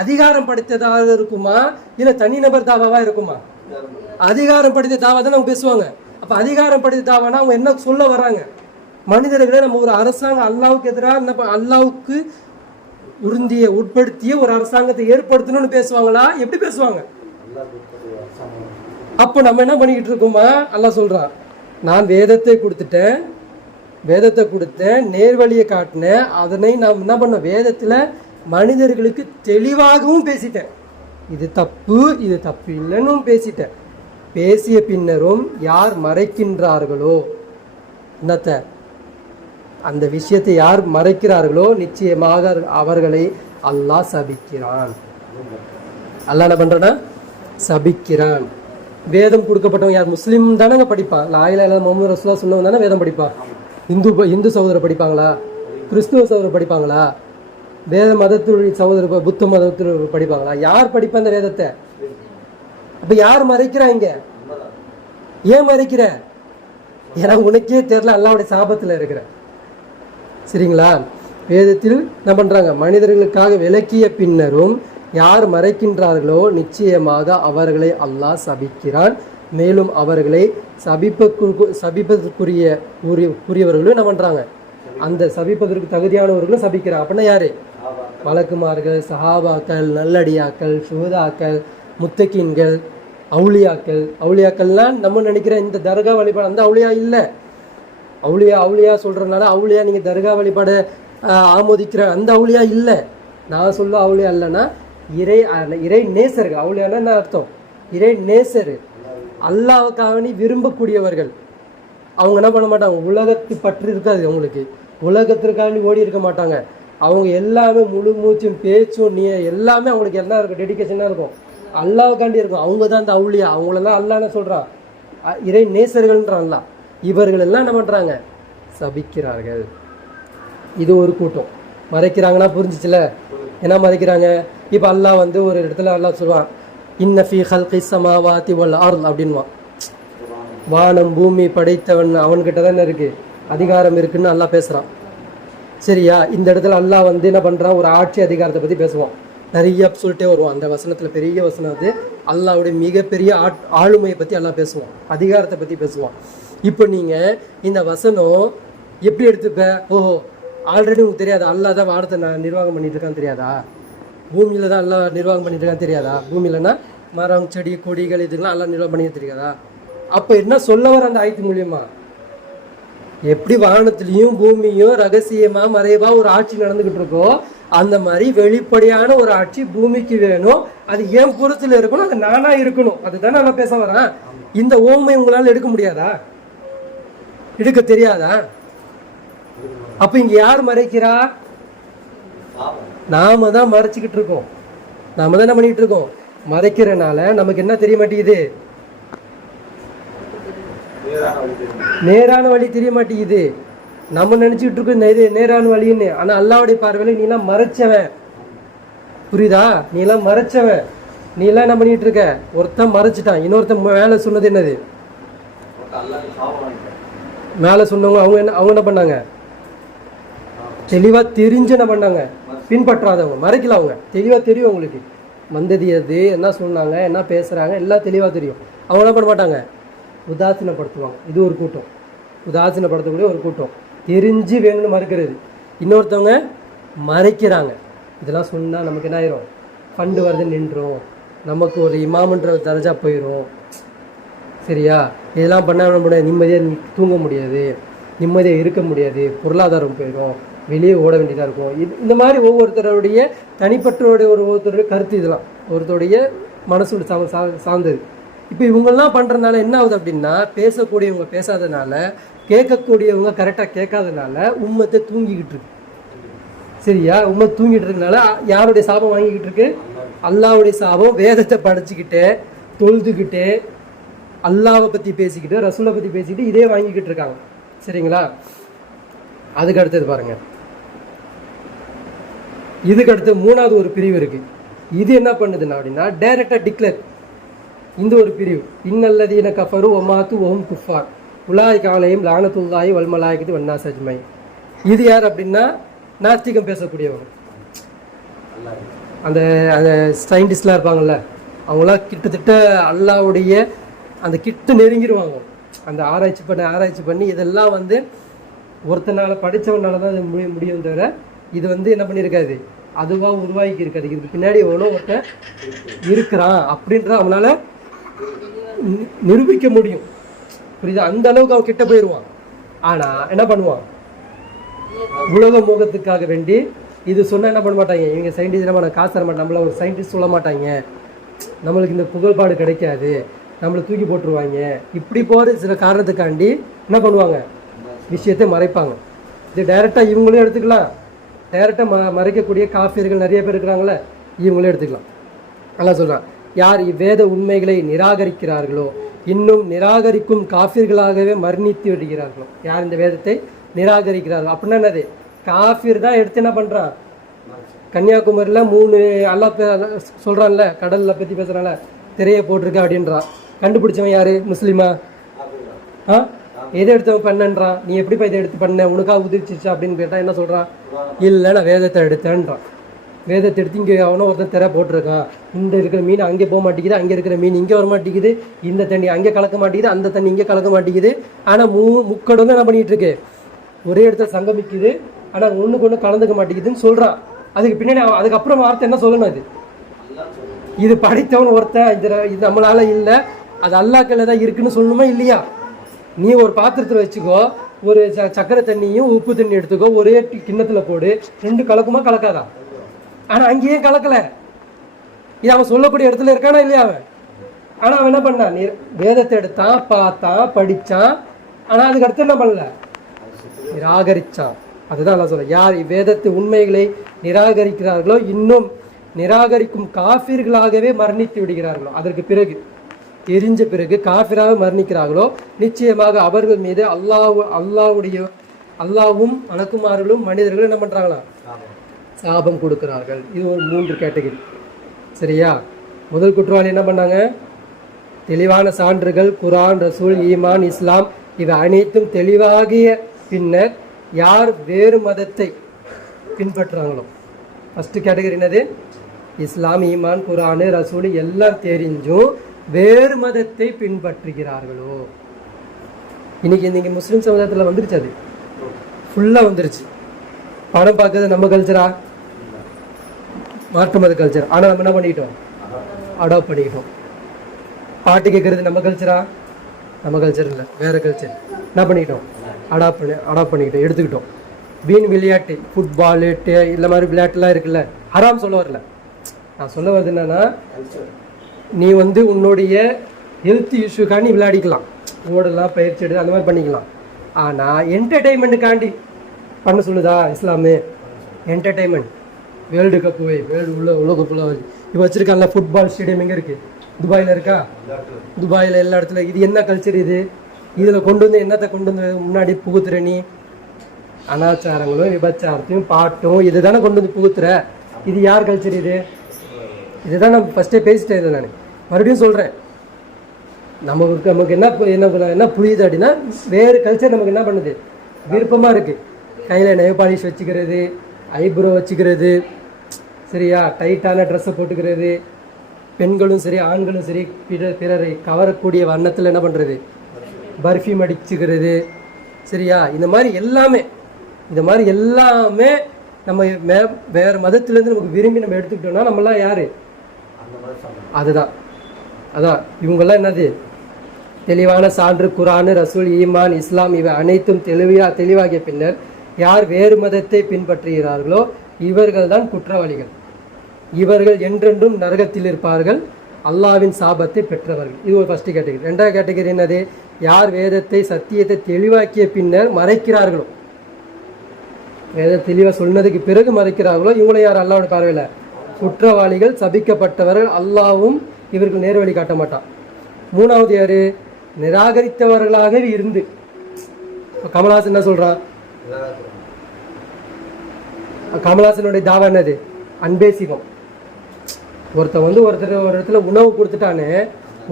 அதிகாரம் படுத்ததாக இருக்குமா, இல்ல தனிநபர் தாவாவா இருக்குமா? அதிகாரம் படுத்த தாவா தான் அவங்க பேசுவாங்க. அப்ப அதிகாரம் படுத்த தாவானா அவங்க என்ன சொல்ல வர்றாங்க? மனிதர்களை நம்ம ஒரு அரசாங்கம் அல்லாவுக்கு எதிராக அல்லாவுக்கு உட்படுத்திய ஒரு அரசாங்கத்தை ஏற்படுத்தணும்னு பேசுவாங்களா? எப்படி பேசுவாங்க? அப்போ நம்ம என்ன பண்ணிக்கிட்டு இருக்கோமா? அல்லாஹ் சொல்றான், நான் வேதத்தை கொடுத்தேன், நேர்வழியை காட்டினேன். அதனை நாம் என்ன பண்ண, வேதத்துல மனிதர்களுக்கு தெளிவாகவும் பேசிட்டேன். இது தப்பு இல்லைன்னு பேசிட்டேன். பேசிய பின்னரும் யார் மறைக்கின்றார்களோ, என்னத்த அந்த விஷயத்தை யார் மறைக்கிறார்களோ நிச்சயமாக அவர்களை அல்லாஹ் சபிக்கிறான். அல்லாஹ் என்ன பண்றானா? சபிக்கிறான். வேதம் கொடுக்கப்பட்டவங்க யார்? முஸ்லீம் தானங்க படிப்பான். லா இலாஹ இல்லல்லாஹ் முஹம்மது ரசூலுல்லாஹ் சொன்னவங்க தானே வேதம் படிப்பான். இந்து சகோதரர் படிப்பாங்களா? கிறிஸ்துவ சகோதரர் படிப்பாங்களா? வேத மதத்துடைய சகோதரர், புத்த மதத்தில் படிப்பாங்களா? யார் படிப்பா அந்த வேதத்தை? அப்ப யார் மறைக்கிறாங்க? ஏன் மறைக்கிற? ஏன்னா உனக்கே தெரியல, அல்லாஹ்வுடைய சாபத்துல இருக்கிற. சரிங்களா? வேதத்தில் என்ன பண்றாங்க? மனிதர்களுக்காக விளக்கிய பின்னரும் யார் மறைக்கின்றார்களோ நிச்சயமாக அவர்களை அல்லாஹ் சபிக்கிறான். மேலும் அவர்களை சபிப்பதற்குரியவர்களும் என்ன பண்றாங்க? அந்த சபிப்பதற்கு தகுதியானவர்களும் சபிக்கிறாங்க. அப்படின்னா யாரு? மலக்குமார்கள், சஹாபாக்கள், நல்லடியாக்கள், சுஹதாக்கள், முத்தகீன்கள், அவுளியாக்கள்லாம் நம்ம நினைக்கிற இந்த தர்கா வழிபாடு அந்த அவுளியா இல்லை. அவுளியா சொல்றதுனால அவுளியா நீங்க தர்கா வழிபாட ஆமோதிக்கிற அந்த அவுளியா இல்லை. நான் சொல்ல அவுளியா இல்லைன்னா இறை நேசர்கள். அவுளியானா என்ன அர்த்தம்? இறை நேசர், அல்லாஹ்வுக்காக விரும்பக்கூடியவர்கள். அவங்க என்ன பண்ண மாட்டாங்க? உலகத்து பற்று இருக்காது அவங்களுக்கு. உலகத்திற்காண்டி ஓடி இருக்க மாட்டாங்க. அவங்க எல்லாமே முழு மூச்சும் பேச்சும் எல்லாமே அவங்களுக்கு என்ன இருக்கும்? டெடிகேஷனாக இருக்கும். அல்லாஹ்வுக்காண்டி இருக்கும். அவங்க தான் அந்த அவுளியா. அவங்களெல்லாம் அல்லாஹ் என்ன சொல்றான்? இறை நேசர்கள்ன்றான் அல்லாஹ். இவர்கள் எல்லாம் என்ன பண்றாங்க? சபிக்கிறார்கள். இது ஒரு கூட்டம். மறைக்கிறாங்கன்னா புரிஞ்சிச்சுல? என்ன மறைக்கிறாங்க? இப்போ அல்லாஹ் வந்து ஒரு இடத்துல அல்லாஹ் சொல்லுவான், இன்ன ஃபீ ஹல்கி ஸமாவாதி வல் அர்த் அப்படின்வான். வானம் பூமி படைத்தவன் அவன்கிட்ட தானே இருக்கு, அதிகாரம் இருக்குன்னு அல்லாஹ் பேசுகிறான். சரியா? இந்த இடத்துல அல்லாஹ் வந்து என்ன பண்ணுறான், ஒரு ஆட்சி அதிகாரத்தை பற்றி பேசுவான். நிறைய சொல்லிட்டே வருவான். அந்த வசனத்தில் பெரிய வசனம் அது அல்லாஹ்வுடைய மிகப்பெரிய ஆளுமையை பற்றி அல்லாஹ் பேசுவான், அதிகாரத்தை பற்றி பேசுவான். இப்போ நீங்கள் இந்த வசனம் எப்படி எடுத்துப்ப? ஓஹோ, ஆல்ரெடி உங்களுக்கு தெரியாது அல்லாஹ் தான் வானத்தை நிர்வாகம் பண்ணிட்டு இருக்கான்னு தெரியாதா? பூமியில் தான் அல்லாஹ் நிர்வாகம் பண்ணிட்டு இருக்கான்னு தெரியாதா? பூமியிலன்னா மரம் செடி கொடிகள் இதுக்கெல்லாம் அல்லாஹ் நிர்வாகம் பண்ணிட்டு தெரியாதா? அப்போ என்ன சொல்ல வர அந்த ஆயத்து மூலியமா? எப்படி வானத்திலையும் பூமியும் ரகசியமா மறைவா ஒரு ஆட்சி நடந்துகிட்டு இருக்கோ, அந்த மாதிரி வெளிப்படையான ஒரு ஆட்சி பூமிக்கு வேணும். அது ஏன் புறத்துல இருக்கணும், அது நானா இருக்கணும். அதுதானே நான் பேச வரேன். இந்த ஓமை உங்களால எடுக்க முடியாதா? எடுக்க தெரியாதா? அப்ப இங்க யார் மறைக்கிறா? நாம தான் மறைச்சிக்கிட்டு இருக்கோம். நாம தான் என்ன பண்ணிட்டு இருக்கோம்? மறைக்கிறனால நமக்கு என்ன தெரிய மாட்டேங்குது? நேரான வழி தெரிய மாட்டேங்குது. நம்ம நினைச்சுக்கிட்டு இருக்கோம் நேரான வழின்னு. ஆனா அல்லாஹ்வுடைய பார்வையில நீ எல்லாம் மறைச்சவன். புரியுதா? நீ எல்லாம் மறைச்சவன். நீ எல்லாம் என்ன பண்ணிட்டு இருக்க? ஒருத்தன் மறைச்சிட்டான், இன்னொருத்தன் மேல சொன்னது என்னது? மேல சொன்னவங்க அவங்க என்ன பண்ணாங்க? தெளிவா தெரிஞ்சு என்ன பண்ணாங்க? பின்பற்றாதவங்க. மறைக்கல, அவங்க தெளிவா தெரியும். அவங்களுக்கு வந்தது எது, என்ன சொன்னாங்க, என்ன பேசுறாங்க, எல்லாம் தெளிவா தெரியும். அவங்க என்ன பண்ண மாட்டாங்க? உதாசீனப்படுத்துவாங்க. இது ஒரு கூட்டம், உதாசீனப்படுத்தக்கூடிய ஒரு கூட்டம். தெரிஞ்சு வேணும்னு மறுக்கிறது. இன்னொருத்தவங்க மறைக்கிறாங்க. இதெல்லாம் சொன்னால் நமக்கு என்ன ஆயிரும்? ஃபண்டு வருது நின்றோம், நமக்கு ஒரு இமாமுன்ற தரஜா போயிடும். சரியா? இதெல்லாம் பண்ண முடியாது, நிம்மதியாக தூங்க முடியாது, நிம்மதியாக இருக்க முடியாது, பொருளாதாரம் போயிடும், வெளியே ஓட வேண்டியதாக இருக்கும். இந்த மாதிரி ஒவ்வொருத்தருடைய தனிப்பட்டோடைய ஒவ்வொருத்தருடைய கருத்து, இதெல்லாம் ஒருத்தருடைய மனசோட சார்ந்தது. இப்போ இவங்கெல்லாம் பண்ணுறதுனால என்ன ஆகுது அப்படின்னா, பேசக்கூடியவங்க பேசாதனால, கேட்கக்கூடியவங்க கரெக்டாக கேட்காதனால உம்மத்தை தூங்கிக்கிட்டு இருக்கு. சரியா? உண்மை தூங்கிட்டு இருக்கனால யாருடைய சாபம் வாங்கிக்கிட்டு இருக்கு? அல்லாஹ்வுடைய சாபம். வேதத்தை படிச்சுக்கிட்டு தொழுதுகிட்டு அல்லாஹ்வை பற்றி பேசிக்கிட்டு ரசூலை பற்றி பேசிக்கிட்டு இதே வாங்கிக்கிட்டு இருக்காங்க. சரிங்களா? அதுக்கு அடுத்தது பாருங்க, இதுக்கு அடுத்து மூணாவது ஒரு பிரிவு இருக்கு. இது என்ன பண்ணுதுன்னா அப்படின்னா, டைரக்டா டிக்ளேர். இந்த ஒரு பிரிவு, இன்னல்லதீன கஃபரு வமாத்து வஹும் குஃபார் உலாயிக அலைஹிம் லானத்துல்லாஹி வல் மலாயிகத்தி வன்னாஸ் அஜ்மைன். இது யார் அப்படின்னா, நாஸ்திகம் பேசக்கூடியவங்க. அந்த அந்த சயின்டிஸ்ட்லாம் இருப்பாங்கல்ல, அவங்களாம் கிட்டத்தட்ட அல்லாஹ்வுடைய அந்த கிட்ட நெருங்கிடுவாங்க. அந்த ஆராய்ச்சி பண்ணி இதெல்லாம் வந்து ஒருத்தனால படித்தவனால தான் அது முடியும் தவிர இது வந்து என்ன பண்ணியிருக்காது, அதுவாக உருவாக்கி இருக்காது. இதுக்கு பின்னாடி எவ்வளோ ஒருத்தன் இருக்கிறான் அப்படின்ற அவனால நிரூபிக்க முடியும். புரியுதா? அந்த அளவுக்கு அவன் கிட்ட போயிடுவான். ஆனால் என்ன பண்ணுவான்? உலக மோகத்துக்காக வேண்டி இது சொன்னால் என்ன பண்ண மாட்டாங்க இவங்க சயின்டிஸ்ட், நம்ம காசு தர மாட்டோம், நம்மள ஒரு சயின்டிஸ்ட் சொல்ல மாட்டாங்க, நம்மளுக்கு இந்த புகழ்பாடு கிடைக்காது, நம்மளை தூக்கி போட்டுருவாங்க. இப்படி போகிற சில காரணத்துக்காண்டி என்ன பண்ணுவாங்க? விஷயத்தை மறைப்பாங்க. இது டைரெக்டாக இவங்களே எடுத்துக்கலாம். டைரெக்டாக மறைக்கக்கூடிய காஃபியர்கள் நிறைய பேர் இருக்கிறாங்களே, இவங்களே எடுத்துக்கலாம். அல்லாஹ் சொல்கிறான், யார் இவ்வேத உண்மைகளை நிராகரிக்கிறார்களோ, இன்னும் நிராகரிக்கும் காஃபிர்களாகவே மரணித்து விடுகிறார்களோ. யார் இந்த வேதத்தை நிராகரிக்கிறார்கள் அப்படின்னா என்னது? காஃபிர் தான் எடுத்து என்ன பண்ணுறான்? கன்னியாகுமரியில் 3 அல்லாஹ் சொல்கிறான்ல, கடலில் பற்றி பேசுகிறான்ல, திரையை போட்டிருக்க அப்படின்றான். கண்டுபிடிச்சவன் யார்? முஸ்லீமா? எதை எடுத்தவன் பண்ணன்றான். நீ எப்படிப்பா இதை எடுத்து பண்ண, உனக்காக உதிர்ச்சிச்சா அப்படின்னு கேட்டால் என்ன சொல்கிறான்? இல்லை, நான் வேதத்தை எடுத்தேன்றான். வேதத்தை எடுத்து இங்கே அவனோ ஒருத்தன் திரை போட்டிருக்கான். இந்த இருக்கிற மீன் அங்கே போக மாட்டேங்குது, அங்கே இருக்கிற மீன் இங்கே வர மாட்டேங்குது, இந்த தண்ணி அங்கே கலக்க மாட்டேங்குது, அந்த தண்ணி இங்கே கலக்க மாட்டேங்குது. ஆனால் முக்கடவும் என்ன பண்ணிகிட்டு இருக்கு? ஒரே இடத்துல சங்கமிக்குது, ஆனால் ஒன்றுக்கு ஒன்று கலந்துக்க மாட்டேங்குதுன்னு சொல்கிறான். அதுக்கு பின்னாடி அதுக்கப்புறம் வார்த்தை என்ன சொல்லணும்? இது படித்தவன் ஒருத்தன், இது நம்மளால இல்லை, அது அல்லாஹ்ல தான் இருக்குன்னு சொல்லணுமா இல்லையா? நீ ஒரு பாத்திரத்தில் வச்சுக்கோ, ஒரு சக்கரை தண்ணியும் உப்பு தண்ணி எடுத்துக்கோ, ஒரே கிண்ணத்தில் போடு, 2 கலக்குமா கலக்காதா? ஆனால் அங்கேயே கலக்கலை. இது அவன் சொல்லக்கூடிய இடத்துல இருக்கானா இல்லையா அவன்? ஆனால் அவன் என்ன பண்ணான்? நீ வேதத்தை எடுத்தான், பார்த்தான், படித்தான், ஆனால் அதுக்கு அடுத்து என்ன பண்ணல? நிராகரிச்சான். அதுதான் நான் சொல்ல, யார் வேதத்து உண்மைகளை நிராகரிக்கிறார்களோ, இன்னும் நிராகரிக்கும் காஃபிர்களாகவே மரணித்து விடுகிறார்களோ, அதற்கு பிறகு தெரிஞ்ச பிறகு காஃபிராக மரணிக்கிறார்களோ, நிச்சயமாக அவர்கள் மீது அல்லாஹ்வும் மலக்குமார்களும் மனிதர்களும் என்ன பண்றாங்களா? சாபம் கொடுக்கிறார்கள். இது ஒரு 3 கேட்டகரி. சரியா? முதல் குற்றவாளி என்ன பண்ணாங்க? தெளிவான சான்றுகள் குர்ஆன், ரசூல், ஈமான், இஸ்லாம் இவை அனைத்தும் தெளிவாகிய பின்னர் யார் வேறு மதத்தை பின்பற்றுறாங்களோ, ஃபஸ்ட்டு கேட்டகரி என்னது? இஸ்லாம், ஈமான், குர்ஆன், ரசூல் எல்லாம் தெரிஞ்சும் வேறு மதத்தை பின்பற்றுகிறார்களோ. இன்னைக்கு இன்னைக்கு முஸ்லீம் சமுதாயத்தில் வந்துருச்சு, அது ஃபுல்லாக வந்துருச்சு. படம் பார்க்கறது நம்ம கல்ச்சரா? மாற்று மத கல்ச்சர். ஆனால் நம்ம என்ன பண்ணிக்கிட்டோம்? அடாப்ட் பண்ணிக்கிட்டோம். பாட்டு கேட்கறது நம்ம கல்ச்சரா? நம்ம கல்ச்சர் இல்லை, வேறு கல்ச்சர். என்ன பண்ணிக்கிட்டோம்? அடாப்ட் பண்ணிக்கிட்டோம், எடுத்துக்கிட்டோம். வீண் விளையாட்டு, ஃபுட்பாலு, இந்த மாதிரி விளையாட்டுலாம் இருக்குல்ல, ஹராம் சொல்ல வரல. நான் சொல்ல வருது என்னன்னா, நீ உன்னுடைய ஹெல்த் இஷ்யூக்காக நீ விளையாடிக்கலாம், ஓடலாம், பயிற்சி எடுத்து அந்த மாதிரி பண்ணிக்கலாம். ஆனால் என்டர்டெயின்மெண்ட்டுக்காண்டி பண்ண சொல்லுதா இஸ்லாமு? என்டர்டெயின்மெண்ட், வேர்ல்டு கப்பு உலகப்புல இப்போ வச்சுருக்காங்களா ஃபுட்பால் ஸ்டேடியம் எங்கே இருக்குது? துபாயில் இருக்கா? துபாயில் எல்லா இடத்துல. இது என்ன கல்ச்சர் இது? இதில் கொண்டு வந்து என்னத்தை கொண்டு வந்து முன்னாடி புகுத்துற நீ? அனாச்சாரங்களும் விபச்சாரத்தையும் பாட்டும் இது தானே கொண்டு வந்து புகுத்துற. இது யார் கல்ச்சர்? இதுதான் நான் ஃபஸ்ட்டே பேசிட்டேன். இதை நான் மறுபடியும் சொல்கிறேன். நமக்கு என்ன புரியுது அப்படின்னா, வேறு கல்ச்சர் நமக்கு என்ன பண்ணுது? விருப்பமாக இருக்குது. கையில் நெய் பாலிஷ் வச்சுக்கிறது, ஐப்ரோ வச்சுக்கிறது, சரியா, டைட்டான ட்ரெஸ்ஸை போட்டுக்கிறது, பெண்களும் சரி ஆண்களும் சரி பிறரை கவரக்கூடிய வண்ணத்தில் என்ன பண்ணுறது? பர்ஃப்யூம் அடிச்சுக்கிறது, சரியா. இந்த மாதிரி எல்லாமே நம்ம வேறு மதத்துலேருந்து நமக்கு விரும்பி நம்ம எடுத்துக்கிட்டோம்னா நம்மளாம் யார்? அதான் இவங்கெல்லாம் என்னது? தெளிவான சான்று குர்ஆன், ரசூல், ஈமான், இஸ்லாம் இவை அனைத்தும் தெளிவாகிய பின்னர் யார் வேறு மதத்தை பின்பற்றுகிறார்களோ இவர்கள் தான் குற்றவாளிகள். இவர்கள் என்றென்றும் நரகத்தில் இருப்பார்கள், அல்லாவின் சாபத்தை பெற்றவர்கள். இது ஒரு ஃபர்ஸ்ட் கேட்டகரி. 2வது கேட்டகரி என்னது? யார் வேதத்தை சத்தியத்தை தெளிவாக்கிய பின்னர் மறைக்கிறார்களோ, வேதத்தை தெளிவாக சொன்னதுக்கு பிறகு மறைக்கிறார்களோ இவங்களை யார்? அல்லாஹ்வுடைய பார்வையில் குற்றவாளிகள், சபிக்கப்பட்டவர்கள். அல்லாஹ்வும் இவர்கள் நேர்வழி காட்ட மாட்டான். 3வது யாரு? நிராகரித்தவர்களாக இருந்து. கமல்ஹாசன் என்ன சொல்றான்? கமல்ஹாசனுடைய தாவா என்னது? அன்பே சிவம். ஒருத்தர் ஒரு இடத்துல உணவு கொடுத்துட்டானே,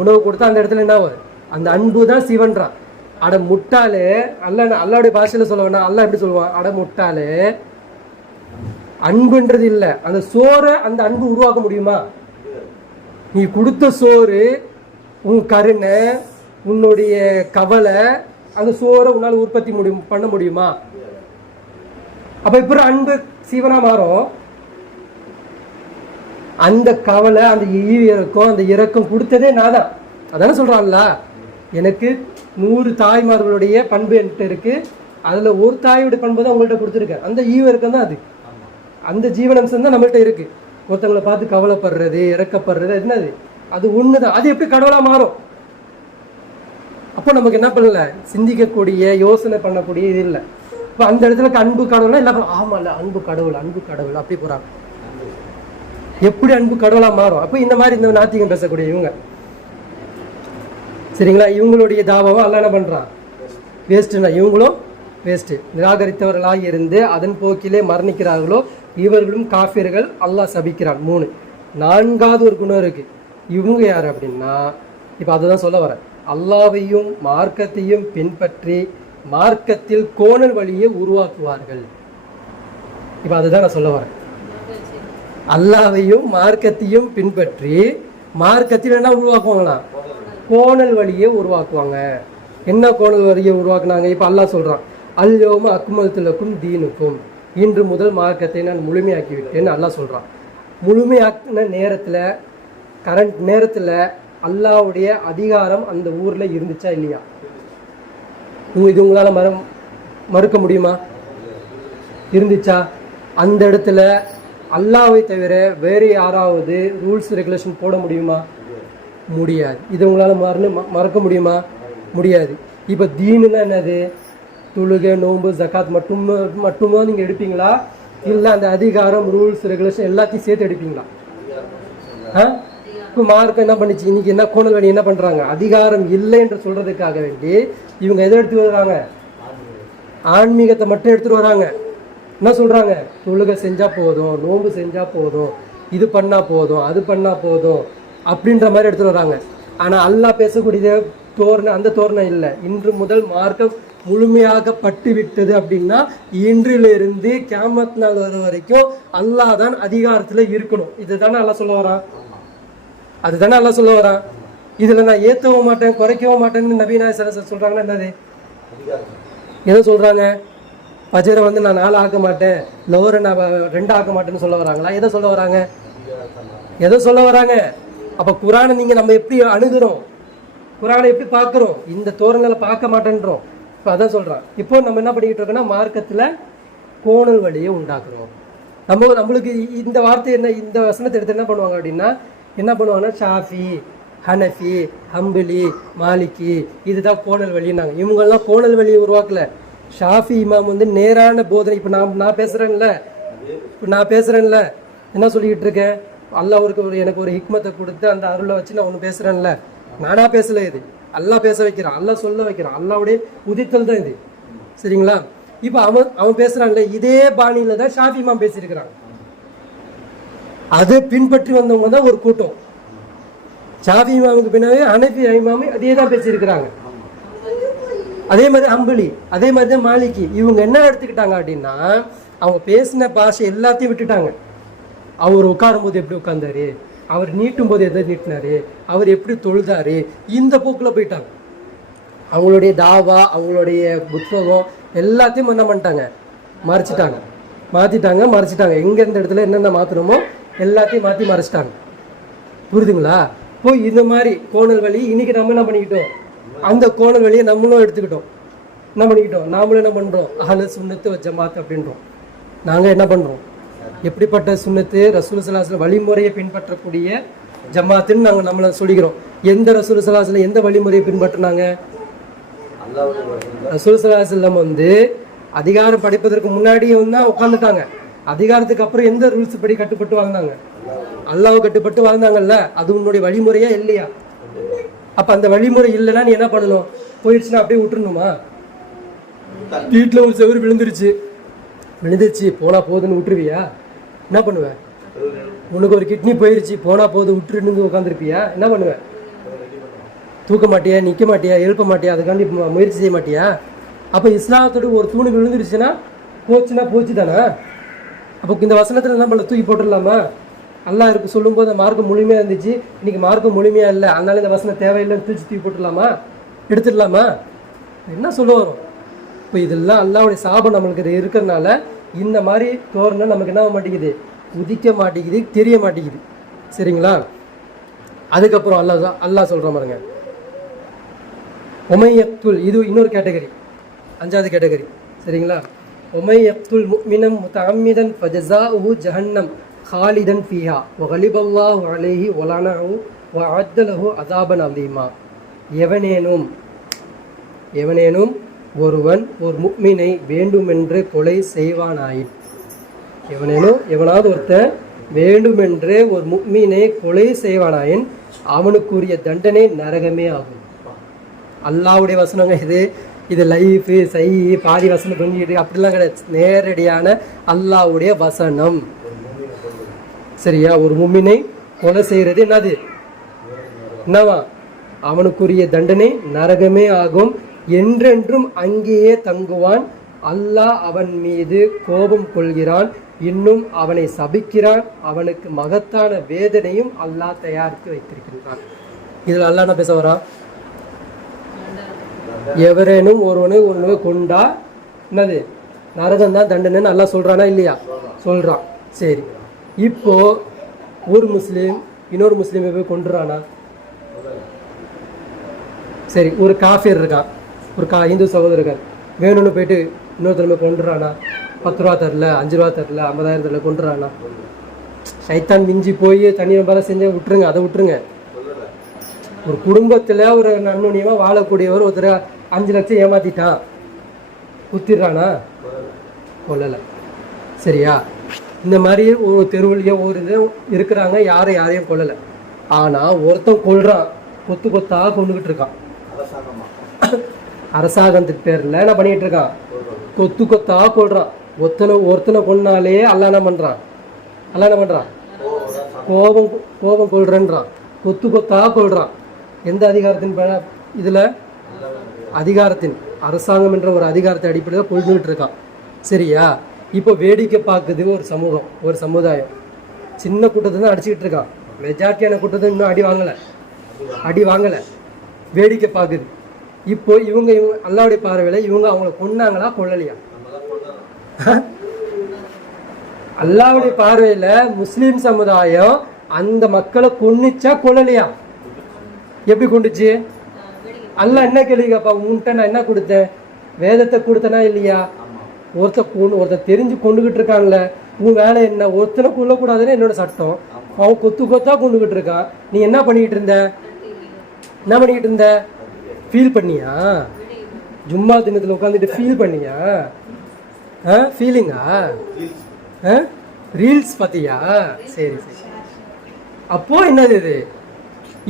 உணவு கொடுத்தா அந்த இடத்துல என்ன? அந்த அன்பு தான் சிவன்றான். அட முட்டாளே, அல்லாவுடைய பாஷையில் சொல்ல வேணா, அல்லா எப்படி சொல்லுவான்? அட முட்டாளே, அன்புன்றது இல்லை. அந்த சோறை அந்த அன்பு உருவாக்க முடியுமா? நீ கொடுத்த சோறு, உன் கருணை, உன்னுடைய கவலை, அந்த சோறை உன்னால் உற்பத்தி பண்ண முடியுமா? அப்ப இப்ப அன்பு சீவனா மாறும். அந்த கவலை, அந்த ஈவியருக்கும் அந்த இறக்கம் கொடுத்ததே நான் தான். அதானே சொல்றான்ல, எனக்கு 100 தாய்மார்களுடைய பண்பு என்கிட்ட இருக்கு, அதுல ஒரு தாயோட பண்பு தான் உங்கள்கிட்ட கொடுத்துருக்கேன். அந்த ஈவியருக்கம் தான் அது, அந்த ஜீவனம்சம் தான் நம்மள்கிட்ட இருக்கு. ஒருத்தவங்களை பார்த்து கவலைப்படுறது, இறக்கப்படுறது என்னது? அது ஒண்ணுதான். அது எப்படி கடவுளா மாறும்? அப்போ நமக்கு என்ன பண்ணல? சிந்திக்கக்கூடிய, யோசனை பண்ணக்கூடிய இது இல்லை. இப்போ அந்த இடத்துல அன்பு கடவுள்னா என்ன? ஆமா இல்ல, அன்பு கடவுள் அப்படி போறாங்க. எப்படி அன்பு கடவுளா மாறும்? அப்போ இந்த மாதிரி இந்த நாத்திகம் பேசக்கூடிய இவங்க, சரிங்களா, இவங்களுடைய தாவாவை அல்லாஹ் என்ன பண்றான்? வேஸ்ட்னா இவங்களும் வேஸ்ட். நிராகரித்தவர்களாக இருந்து அதன் போக்கிலே மரணிக்கிறார்களோ இவர்களும் காஃபிர்கள், அல்லாஹ் சபிக்கிறான். 3. 4வது ஒரு குணம் இருக்கு. இவங்க யார் அப்படின்னா, இப்போ அதுதான் சொல்ல வரேன். அல்லாஹ்வையும் மார்க்கத்தையும் பின்பற்றி மார்க்கத்தில் கோணல் வழியை உருவாக்குவார்கள். இப்போ அதுதான் நான் சொல்ல வரேன். அல்லாஹ்வையும் மார்க்கத்தையும் பின்பற்றி மார்க்கத்தில் என்ன உருவாக்குவாங்களா? கோணல் வழியை உருவாக்குவாங்க. என்ன கோணல் வழியை உருவாக்குனாங்க? இப்போ அல்லாஹ் சொல்றான், அல்யௌம அக்மல்து லக்கும் தீனுக்கும், இன்று முதல் மார்க்கத்தை நான் முழுமையாக்கி விட்டேன்னு அல்லாஹ் சொல்றான். முழுமையாக்கின நேரத்தில், கரண்ட் நேரத்தில் அல்லாஹ்வுடைய அதிகாரம் அந்த ஊரில் இருந்துச்சா இல்லையா? இது உங்களால் மறுக்க முடியுமா? இருந்துச்சா? அந்த இடத்துல அல்லாஹ்வை தவிர வேறு யாராவது ரூல்ஸ் ரெகுலேஷன் போட முடியுமா? முடியாது. இது உங்களால் மறக்க முடியுமா? முடியாது. இப்போ தீனுன்னா என்னது? தொழுகை, நோன்பு, ஜகாத் மட்டுமா நீங்கள் எடுப்பீங்களா? இல்லை அந்த அதிகாரம், ரூல்ஸ் ரெகுலேஷன் எல்லாத்தையும் சேர்த்து எடுப்பீங்களா? இப்போ மார்க்கம் என்ன பண்ணிச்சு? இன்னைக்கு என்ன கோணல் வழி என்ன பண்ணுறாங்க? அதிகாரம் இல்லை என்று சொல்கிறதுக்காக வேண்டி இவங்க எதை எடுத்து வர்றாங்க? ஆன்மீகத்தை மட்டும் எடுத்துகிட்டு வராங்க. என்ன சொல்கிறாங்க? தொழுகை செஞ்சால் போதும், நோன்பு செஞ்சால் போதும், இது பண்ணால் போதும், அது பண்ணால் போதும் அப்படின்ற மாதிரி எடுத்துகிட்டு வராங்க. ஆனால் அல்லாஹ் பேசக்கூடிய தோரணை அந்த தோரணை இல்லை. இன்று முதல் மார்க்கம் முழுமையாக பட்டு விட்டது அப்படின்னா இன்றிலிருந்து கியாமத் நாள் வர வரைக்கும் அல்லாஹ் தான் அதிகாரத்தில் இருக்கணும். இதுதானே அல்லாஹ் சொல்ல வரான், அதுதானே அல்லாஹ் சொல்ல வரான். இதில் நான் ஏற்றவும் மாட்டேன் குறைக்கவும் மாட்டேன்னு நபி நாயகம் ஸல்லல்லாஹு அலைஹி வஸல்லம் சொல்கிறாங்கன்னா என்னது? எதை சொல்கிறாங்க? ஃபஜ்ரை வந்து நான் 4 ஆக்க மாட்டேன், லோரை நான் 2 ஆக்க மாட்டேன்னு சொல்ல வராங்களா? எதை சொல்ல வராங்க? எதை சொல்ல வராங்க? அப்போ குரானை நீங்கள் நம்ம எப்படி அணுகிறோம், குரானை எப்படி பார்க்குறோம்? இந்த தோரணையில் பார்க்க மாட்டேன்றோம். இப்போ அதான் சொல்கிறான். இப்போ நம்ம என்ன பண்ணிக்கிட்டு இருக்கோம்னா மார்க்கத்தில் கோணல் வழியை உண்டாக்குறோம். நம்மளுக்கு இந்த வார்த்தை என்ன, இந்த வசனத்தை எடுத்து என்ன பண்ணுவாங்க அப்படின்னா, என்ன பண்ணுவாங்கன்னா ஷாஃபி, ஹனஃபி, ஹம்பிலி, மாலிகி இதுதான் கோணல் வழின்னாங்க. இவங்கெல்லாம் கோணல் வழியை உருவாக்கல. ஷாஃபி இமாம் வந்து நேரான போதனை. இப்போ நான் பேசுகிறேன்ல, என்ன சொல்லிக்கிட்டு இருக்கேன்? அல்லாஹ் எனக்கு ஒரு ஹிக்மத்தை கொடுத்து அந்த அருளை வச்சு நான் ஒன்று பேசுகிறேன்ல, நானா பேசல, இது அல்லாஹ் பேச வைக்கிறான், அல்லாஹ் சொல்ல வைக்கிறான், அல்லாஹ்வுடைய உதித்தல் தான் இது. சரிங்களா? இப்போ அவன் பேசுகிறான்ல, இதே பாணியில் தான் ஷாஃபி இமாம் பேசியிருக்கிறாங்க. அதை பின்பற்றி வந்தவங்க தான் ஒரு கூட்டம். ஷாஃபி இமாமுக்கு பின்னாவே ஹனஃபி இமாமு அதே தான் பேசியிருக்கிறாங்க. அதே மாதிரி ஹம்பலி, அதே மாதிரி தான் மாலிகி. இவங்க என்ன எடுத்துக்கிட்டாங்க அப்படின்னா, அவங்க பேசின பாஷை எல்லாத்தையும் விட்டுட்டாங்க. அவர் உட்காரும் போது எப்படி உட்கார்ந்தாரு, அவர் நீட்டும் போது எதை நீட்டினாரு, அவர் எப்படி தொழுதாரு, இந்த போக்கில் போயிட்டாங்க. அவங்களுடைய தாவா, அவங்களுடைய புத்தகம் எல்லாத்தையும் என்ன பண்ணிட்டாங்க? மறைச்சிட்டாங்க. எங்கெந்த இடத்துல என்னென்ன மாற்றணுமோ எல்லாத்தையும் மாற்றி மறைச்சிட்டாங்க. புரியுதுங்களா? போய் இந்த மாதிரி கோணல் வழி இன்னைக்கு நம்ம என்ன பண்ணிக்கிட்டோம்? அந்த கோணல் வழியை நம்மளும் எடுத்துக்கிட்டோம். என்ன பண்ணிக்கிட்டோம்? நாமளும் என்ன பண்ணுறோம்? அஹ்லு சுன்னத்து வ ஜமாத் அப்படின்றோம். நாங்கள் என்ன பண்ணுறோம்? எப்படிப்பட்ட சுன்னத்து ரசூல் ஸல்லல்லாஹு அலைஹி வஸல்லம் வழிமுறையை பின்பற்றக்கூடிய ஜமாத்துன்னு நாங்கள் நம்மளை சொல்லிக்கிறோம். எந்த ரசூல் ஸல்லல்லாஹு அலைஹி வஸல்லம் எந்த வழிமுறையை பின்பற்றினாங்க? ரசூல் ஸல்லல்லாஹு அலைஹி வஸல்லம் வந்து அதிகாரம் படைப்பதற்கு முன்னாடியே தான் உட்காந்துட்டாங்க. அதிகாரத்துக்கு அப்புறம் எந்த ரூல்ஸ் படி கட்டுப்பட்டு வாழ்ந்தாங்க? அல்லாஹ் கட்டுப்பட்டு வாழ்ந்தாங்கல்ல. அது உன்னுடைய வழிமுறையா இல்லையா? அப்போ அந்த வழிமுறை இல்லைன்னா நீ என்ன பண்ணணும்? போயிடுச்சுன்னா அப்படியே விட்டுருணுமா? வீட்டில் ஒரு செவரு விழுந்துருச்சு போனா போதுன்னு விட்டுருவியா? என்ன பண்ணுவேன்? உனக்கு ஒரு கிட்னி போயிடுச்சு போனா போது விட்டுருன்னு உட்காந்துருப்பியா? என்ன பண்ணுவேன்? தூக்க மாட்டியா, நிற்க மாட்டியா, எழுப்ப மாட்டியா, அதுக்காண்டி முயற்சி செய்ய மாட்டியா? அப்போ இஸ்லாமத்தோட ஒரு தூணு விழுந்துருச்சுன்னா போச்சு தானே. அப்போ இந்த வசனத்தில் என்ன பண்ணல? தூக்கி போட்டுடலாமா? அல்லாஹ் இருக்கு சொல்லும்போது மார்க்கம் முழுமையாக இருந்துச்சு, இன்னைக்கு மார்க்கம் முழுமையாக இல்லை, அதனால இந்த வசனம் தேவையில்லைன்னு தூக்கி போட்டுடலாமா? எடுத்துடலாமா? என்ன சொல்ல வரும்? இப்போ இதெல்லாம் அல்லாஹ்வுடைய சாபம் நம்மளுக்கு இருக்கிறதுனால இந்த மாதிரி தோரணை நமக்கு என்ன மாட்டேங்குது? உதிக்க மாட்டேங்குது, தெரிய மாட்டேங்குது. சரிங்களா? அதுக்கப்புறம் அல்லாஹ் சொல்கிற பாருங்க, ஒமையக்துல், இது இன்னொரு கேட்டகரி, 5வது கேட்டகரி. சரிங்களா? ஒமையக்துல் முஃமினன் முத்தஅம்மிதன் ஃபஜஸாஉஹு ஜஹன்னம் ஹாலிதன் ஃபீஹா வகலிபல்லாஹு அலைஹி வலனஹு வஅத்த லஹு அஸாபன் அலீமா. எவனேனும் ஒருவன் ஒரு முஃமினை வேண்டுமென்று கொலை செய்வானாயின், எவனாவது ஒருத்தன் வேண்டுமென்றே ஒரு முஃமினை கொலை செய்வானாயின் அவனுக்குரிய தண்டனை நரகமே ஆகும். அல்லாஹ்வுடைய வசனங்க இது லைஃபு சை பாதி வசனம் பண்ணிட்டு அப்படிலாம் கிடையாது. நேரடியான அல்லாஹ்வுடைய வசனம். சரியா? ஒரு முஃமினை கொலை செய்கிறது என்னவா? அவனுக்குரிய தண்டனை நரகமே ஆகும், என்றென்றும் அங்கேயே தங்குவான், அல்லாஹ் அவன் மீது கோபம் கொள்கிறான், இன்னும் அவனை சபிக்கிறான், அவனுக்கு மகத்தான வேதனையும் அல்லாஹ் தயாரித்து வைத்திருக்கின்றான். இதில் அல்லாஹ் என்ன பேச வரான்? எவரேனும் ஒருவனை கொண்டா என்னது? நரகம் தான் தண்டனைன்னு அல்லாஹ் சொல்றானா இல்லையா? சொல்றான். சரி, இப்போ ஒரு முஸ்லீம் இன்னொரு முஸ்லீமை போய் கொண்டுறானா? சரி, ஒரு காஃபிர் இருக்கான், ஒரு இந்து சகோதரர் வேணும்னு போயிட்டு இன்னொருத்தருமே கொண்டுறானா? 10 ரூபா தரல, 5 ரூபா தரல, 50,000 தரல, கொண்டுறானா? சைத்தான் மிஞ்சி போய் தனி நம்பரை செஞ்ச விட்டுருங்க, அதை விட்டுருங்க. ஒரு குடும்பத்தில் ஒரு நன்னுணியமாக வாழக்கூடியவர் ஒருத்தர் 5 லட்சம் ஏமாத்திட்டான், குத்திடுறானா? கொல்லலை. சரியா? இந்த மாதிரி ஒரு தெருவுலையோ ஒரு இது இருக்கிறாங்க, யாரையும் கொல்லலை. ஆனால் ஒருத்தன் கொள்றான், கொத்தாக கொண்டுகிட்டு இருக்கான். அரசாங்கத்துக்கு பேரில் என்ன பண்ணிகிட்டு இருக்கான்? கொத்தாக கொள்றான். ஒருத்தனை கொன்னாலே அல்லாஹ் என்ன பண்றான்? கோபம் கொள்றேன்றான், கொத்தா கொள்றான். எந்த அதிகாரத்தின் இதுல? அதிகாரத்தின், அரசாங்கம் என்ற ஒரு அதிகாரத்தை அடிப்படையில் கொண்டுகிட்டு இருக்கான். சரியா? இப்போ வேடிக்கை பார்க்குது ஒரு சமூகம், ஒரு சமுதாயம். சின்ன கூட்டத்தை தான் அடிச்சுக்கிட்டு இருக்கான். மெஜாரிட்டியான கூட்டத்தை இன்னும் அடி வாங்கலை, வேடிக்கை பார்க்குது. இப்போ இவங்க அல்லாவுடைய பார்வையில் இவங்க அவங்கள கொன்னாங்களா கொல்லலையா? அல்லாவுடைய பார்வையில் முஸ்லீம் சமுதாயம் அந்த மக்களை கொன்னுச்சா கொல்லலையா? எப்படி கொண்டுச்சு? அல்லாஹ் என்ன கேள்வி கேப்பா? உன்கிட்ட நான் என்ன கொடுத்தேன்? வேதத்தை கொடுத்தனா இல்லையா? ஒருத்தர் தெரிஞ்சு கொண்டுகிட்டு இருக்கான்ல, உன் வேலை என்ன? ஒருத்தனை கொல்லக்கூடாதுன்னு என்னோட சட்டம். அவன் கொத்தா கொண்டுகிட்டு இருக்கான். நீ என்ன பண்ணிக்கிட்டு இருந்த? ஃபீல் பண்ணியா? ஜும்மா தினத்தில் உட்காந்துட்டு ஃபீல் பண்ணியா? ஃபீலிங்கா? ரீல்ஸ் பார்த்தியா? சரி. அப்போ என்னது இது?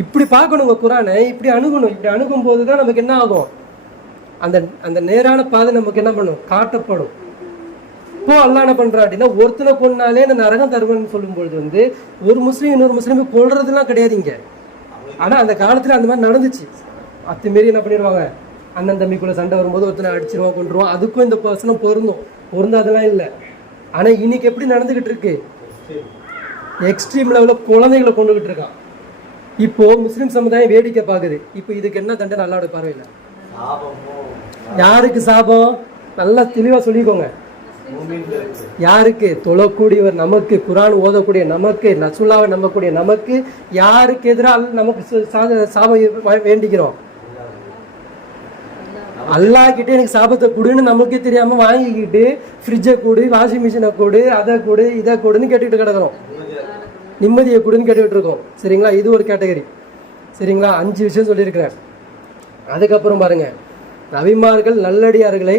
இப்படி பார்க்கணுங்க குரானை, இப்படி அணுகணும். இப்படி அணுகும் போது தான் நமக்கு என்ன ஆகும்? அந்த நேரான பாதை நமக்கு என்ன பண்ணும்? காட்டப்படும். இப்போ அல்லாஹ் என்ன பண்றான் அப்படின்னா, ஒருத்தனை கொன்னாலே நான் நரகம் தருவேன்னு சொல்லும் பொழுது ஒரு முஸ்லீம் இன்னொரு முஸ்லீமை கொல்றதுலாம் கிடையாதுங்க. ஆனா அந்த காலத்துல அந்த மாதிரி நடந்துச்சு. அத்துமாரி என்ன பண்ணிடுவாங்க, அண்ணன் தம்பிக்குள்ள சண்டை வரும்போது ஒருத்தனை அடிச்சிருவான், கொண்டுருவான். அதுக்கும் இந்த வசனம் பொருந்தாதெல்லாம் இல்லை. ஆனா இன்னைக்கு எப்படி நடந்துகிட்டு இருக்கு? எக்ஸ்ட்ரீம் லெவலில் குழந்தைகளை கொண்டுகிட்டு இருக்கான். இப்போ முஸ்லீம் சமுதாயம் வேடிக்கை பார்க்குது. இப்போ இதுக்கு என்ன தண்டனை அல்லாஹ்வுடைய பார்வையில்? யாருக்கு சாபம்? நல்லா தெளிவா சொல்லிக்கோங்க. யாருக்கு? தொழக்கூடியவர் நமக்கு, குரான் ஓதக்கூடிய நமக்கு, ரசூலுல்லாஹ்வை நம்பக்கூடிய நமக்கு. யாருக்கு எதிராக நமக்கு சாபம் வேண்டிக்கிறோம்? அல்லாஹ் கிட்ட எனக்கு சாபத்தை கொடுன்னு நமக்கே தெரியாம வாங்கிக்கிட்டு ஃப்ரிட்ஜை கொடு, வாஷிங் மிஷினை கொடு, அதை கொடு, இதை கொடுன்னு கேட்டுக்கிட்டு கிடக்கிறோம். நிம்மதியை கொடுன்னு கேட்டுக்கிட்டு இருக்கோம். சரிங்களா? இது ஒரு கேட்டகரி. சரிங்களா? 5 விஷயம் சொல்லியிருக்கிறேன். அதுக்கப்புறம் பாருங்க, நபிமார்கள் நல்லடியார்களை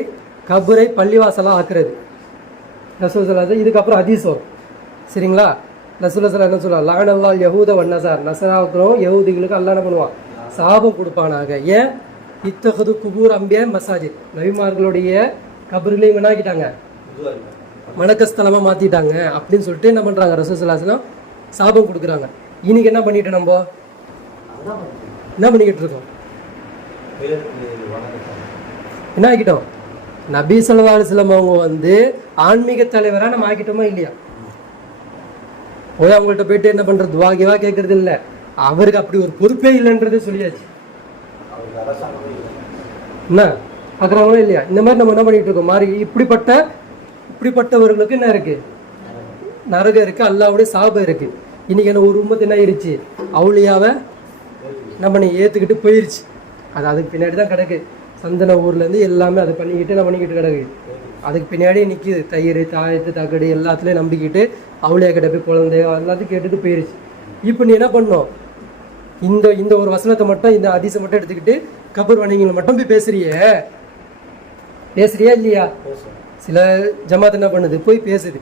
கபரை பள்ளிவாசலாக ஆக்குறது ரசூல் ஸல்லல்லாஹு. இதுக்கப்புறம் ஹதீஸ் வரும். சரிங்களா? ரசூல் ஸல்லல்லாஹு என்ன சொல்லுவாங்க? லானல்லாஹ் யஹூத வன்னசார், நசராவுக்கும் யஹூதிகளுக்கு அல்லாஹ் என்ன பண்ணுவான்? சாபம் கொடுப்பானாக. ஏன்? இத்தகது குபூர் அம்பியா மசாஜித், நபிமார்களுடைய கபர்களையும் என்ன ஆக்கிட்டாங்க? வணக்கஸ்தலமா மாத்திட்டாங்க அப்படின்னு சொல்லிட்டு என்ன பண்றாங்க? ரசூல் ஸல்லல்லாஹு அலைஹி வஸல்லம் சாபம் கொடுக்குறாங்க. இன்னைக்கு என்ன பண்ணிட்டு நம்ம என்ன பண்ணிக்கிட்டு இருக்கோம்? என்ன ஆக்கிட்டோம்? நபி ஸல்லல்லாஹு அலைஹி வஸல்லம் அவங்க ஆன்மீக தலைவரா நம்ம ஆக்கிட்டோமா இல்லையா? போய் அவங்கள்ட்ட போயிட்டு என்ன பண்றது? துவாகிவா கேட்கறது இல்லை. அவருக்கு அப்படி ஒரு பொறுப்பே இல்லைன்றது சொல்லியாச்சு. என்ன பார்க்குறாங்களோ இல்லையா? இந்த மாதிரி நம்ம என்ன பண்ணிட்டு இருக்கோம்? மாறி இப்படிப்பட்டவர்களுக்கு என்ன இருக்கு? நரகம் இருக்கு, அல்லாஹ்வுடைய சாபம் இருக்கு. இன்னைக்கு என்ன ஒரு உம்மத்து என்ன ஆயிருச்சு? அவுலியாவை நம்ம ஏற்றுக்கிட்டு போயிருச்சு. அதுக்கு பின்னாடி தான் கிடக்கு. சந்தன ஊர்லேருந்து எல்லாமே அதை பண்ணிக்கிட்டு கிடக்கு. அதுக்கு பின்னாடி நிற்கிது. தயிர், தாயத்து, தகடு எல்லாத்துலேயும் நம்பிக்கிட்டு அவுளியா கிட்ட போய் குழந்தை எல்லாத்தையும் கேட்டுட்டு போயிருச்சு. இப்போ நீ என்ன பண்ணணும்? இந்த ஒரு வசனத்தை மட்டும், இந்த ஹதீஸை மட்டும் எடுத்துக்கிட்டு கபர் வணங்கிங்களை மட்டும் போய் பேசுறியா இல்லையா? சில ஜமாத் என்ன பண்ணுது? போய் பேசுது.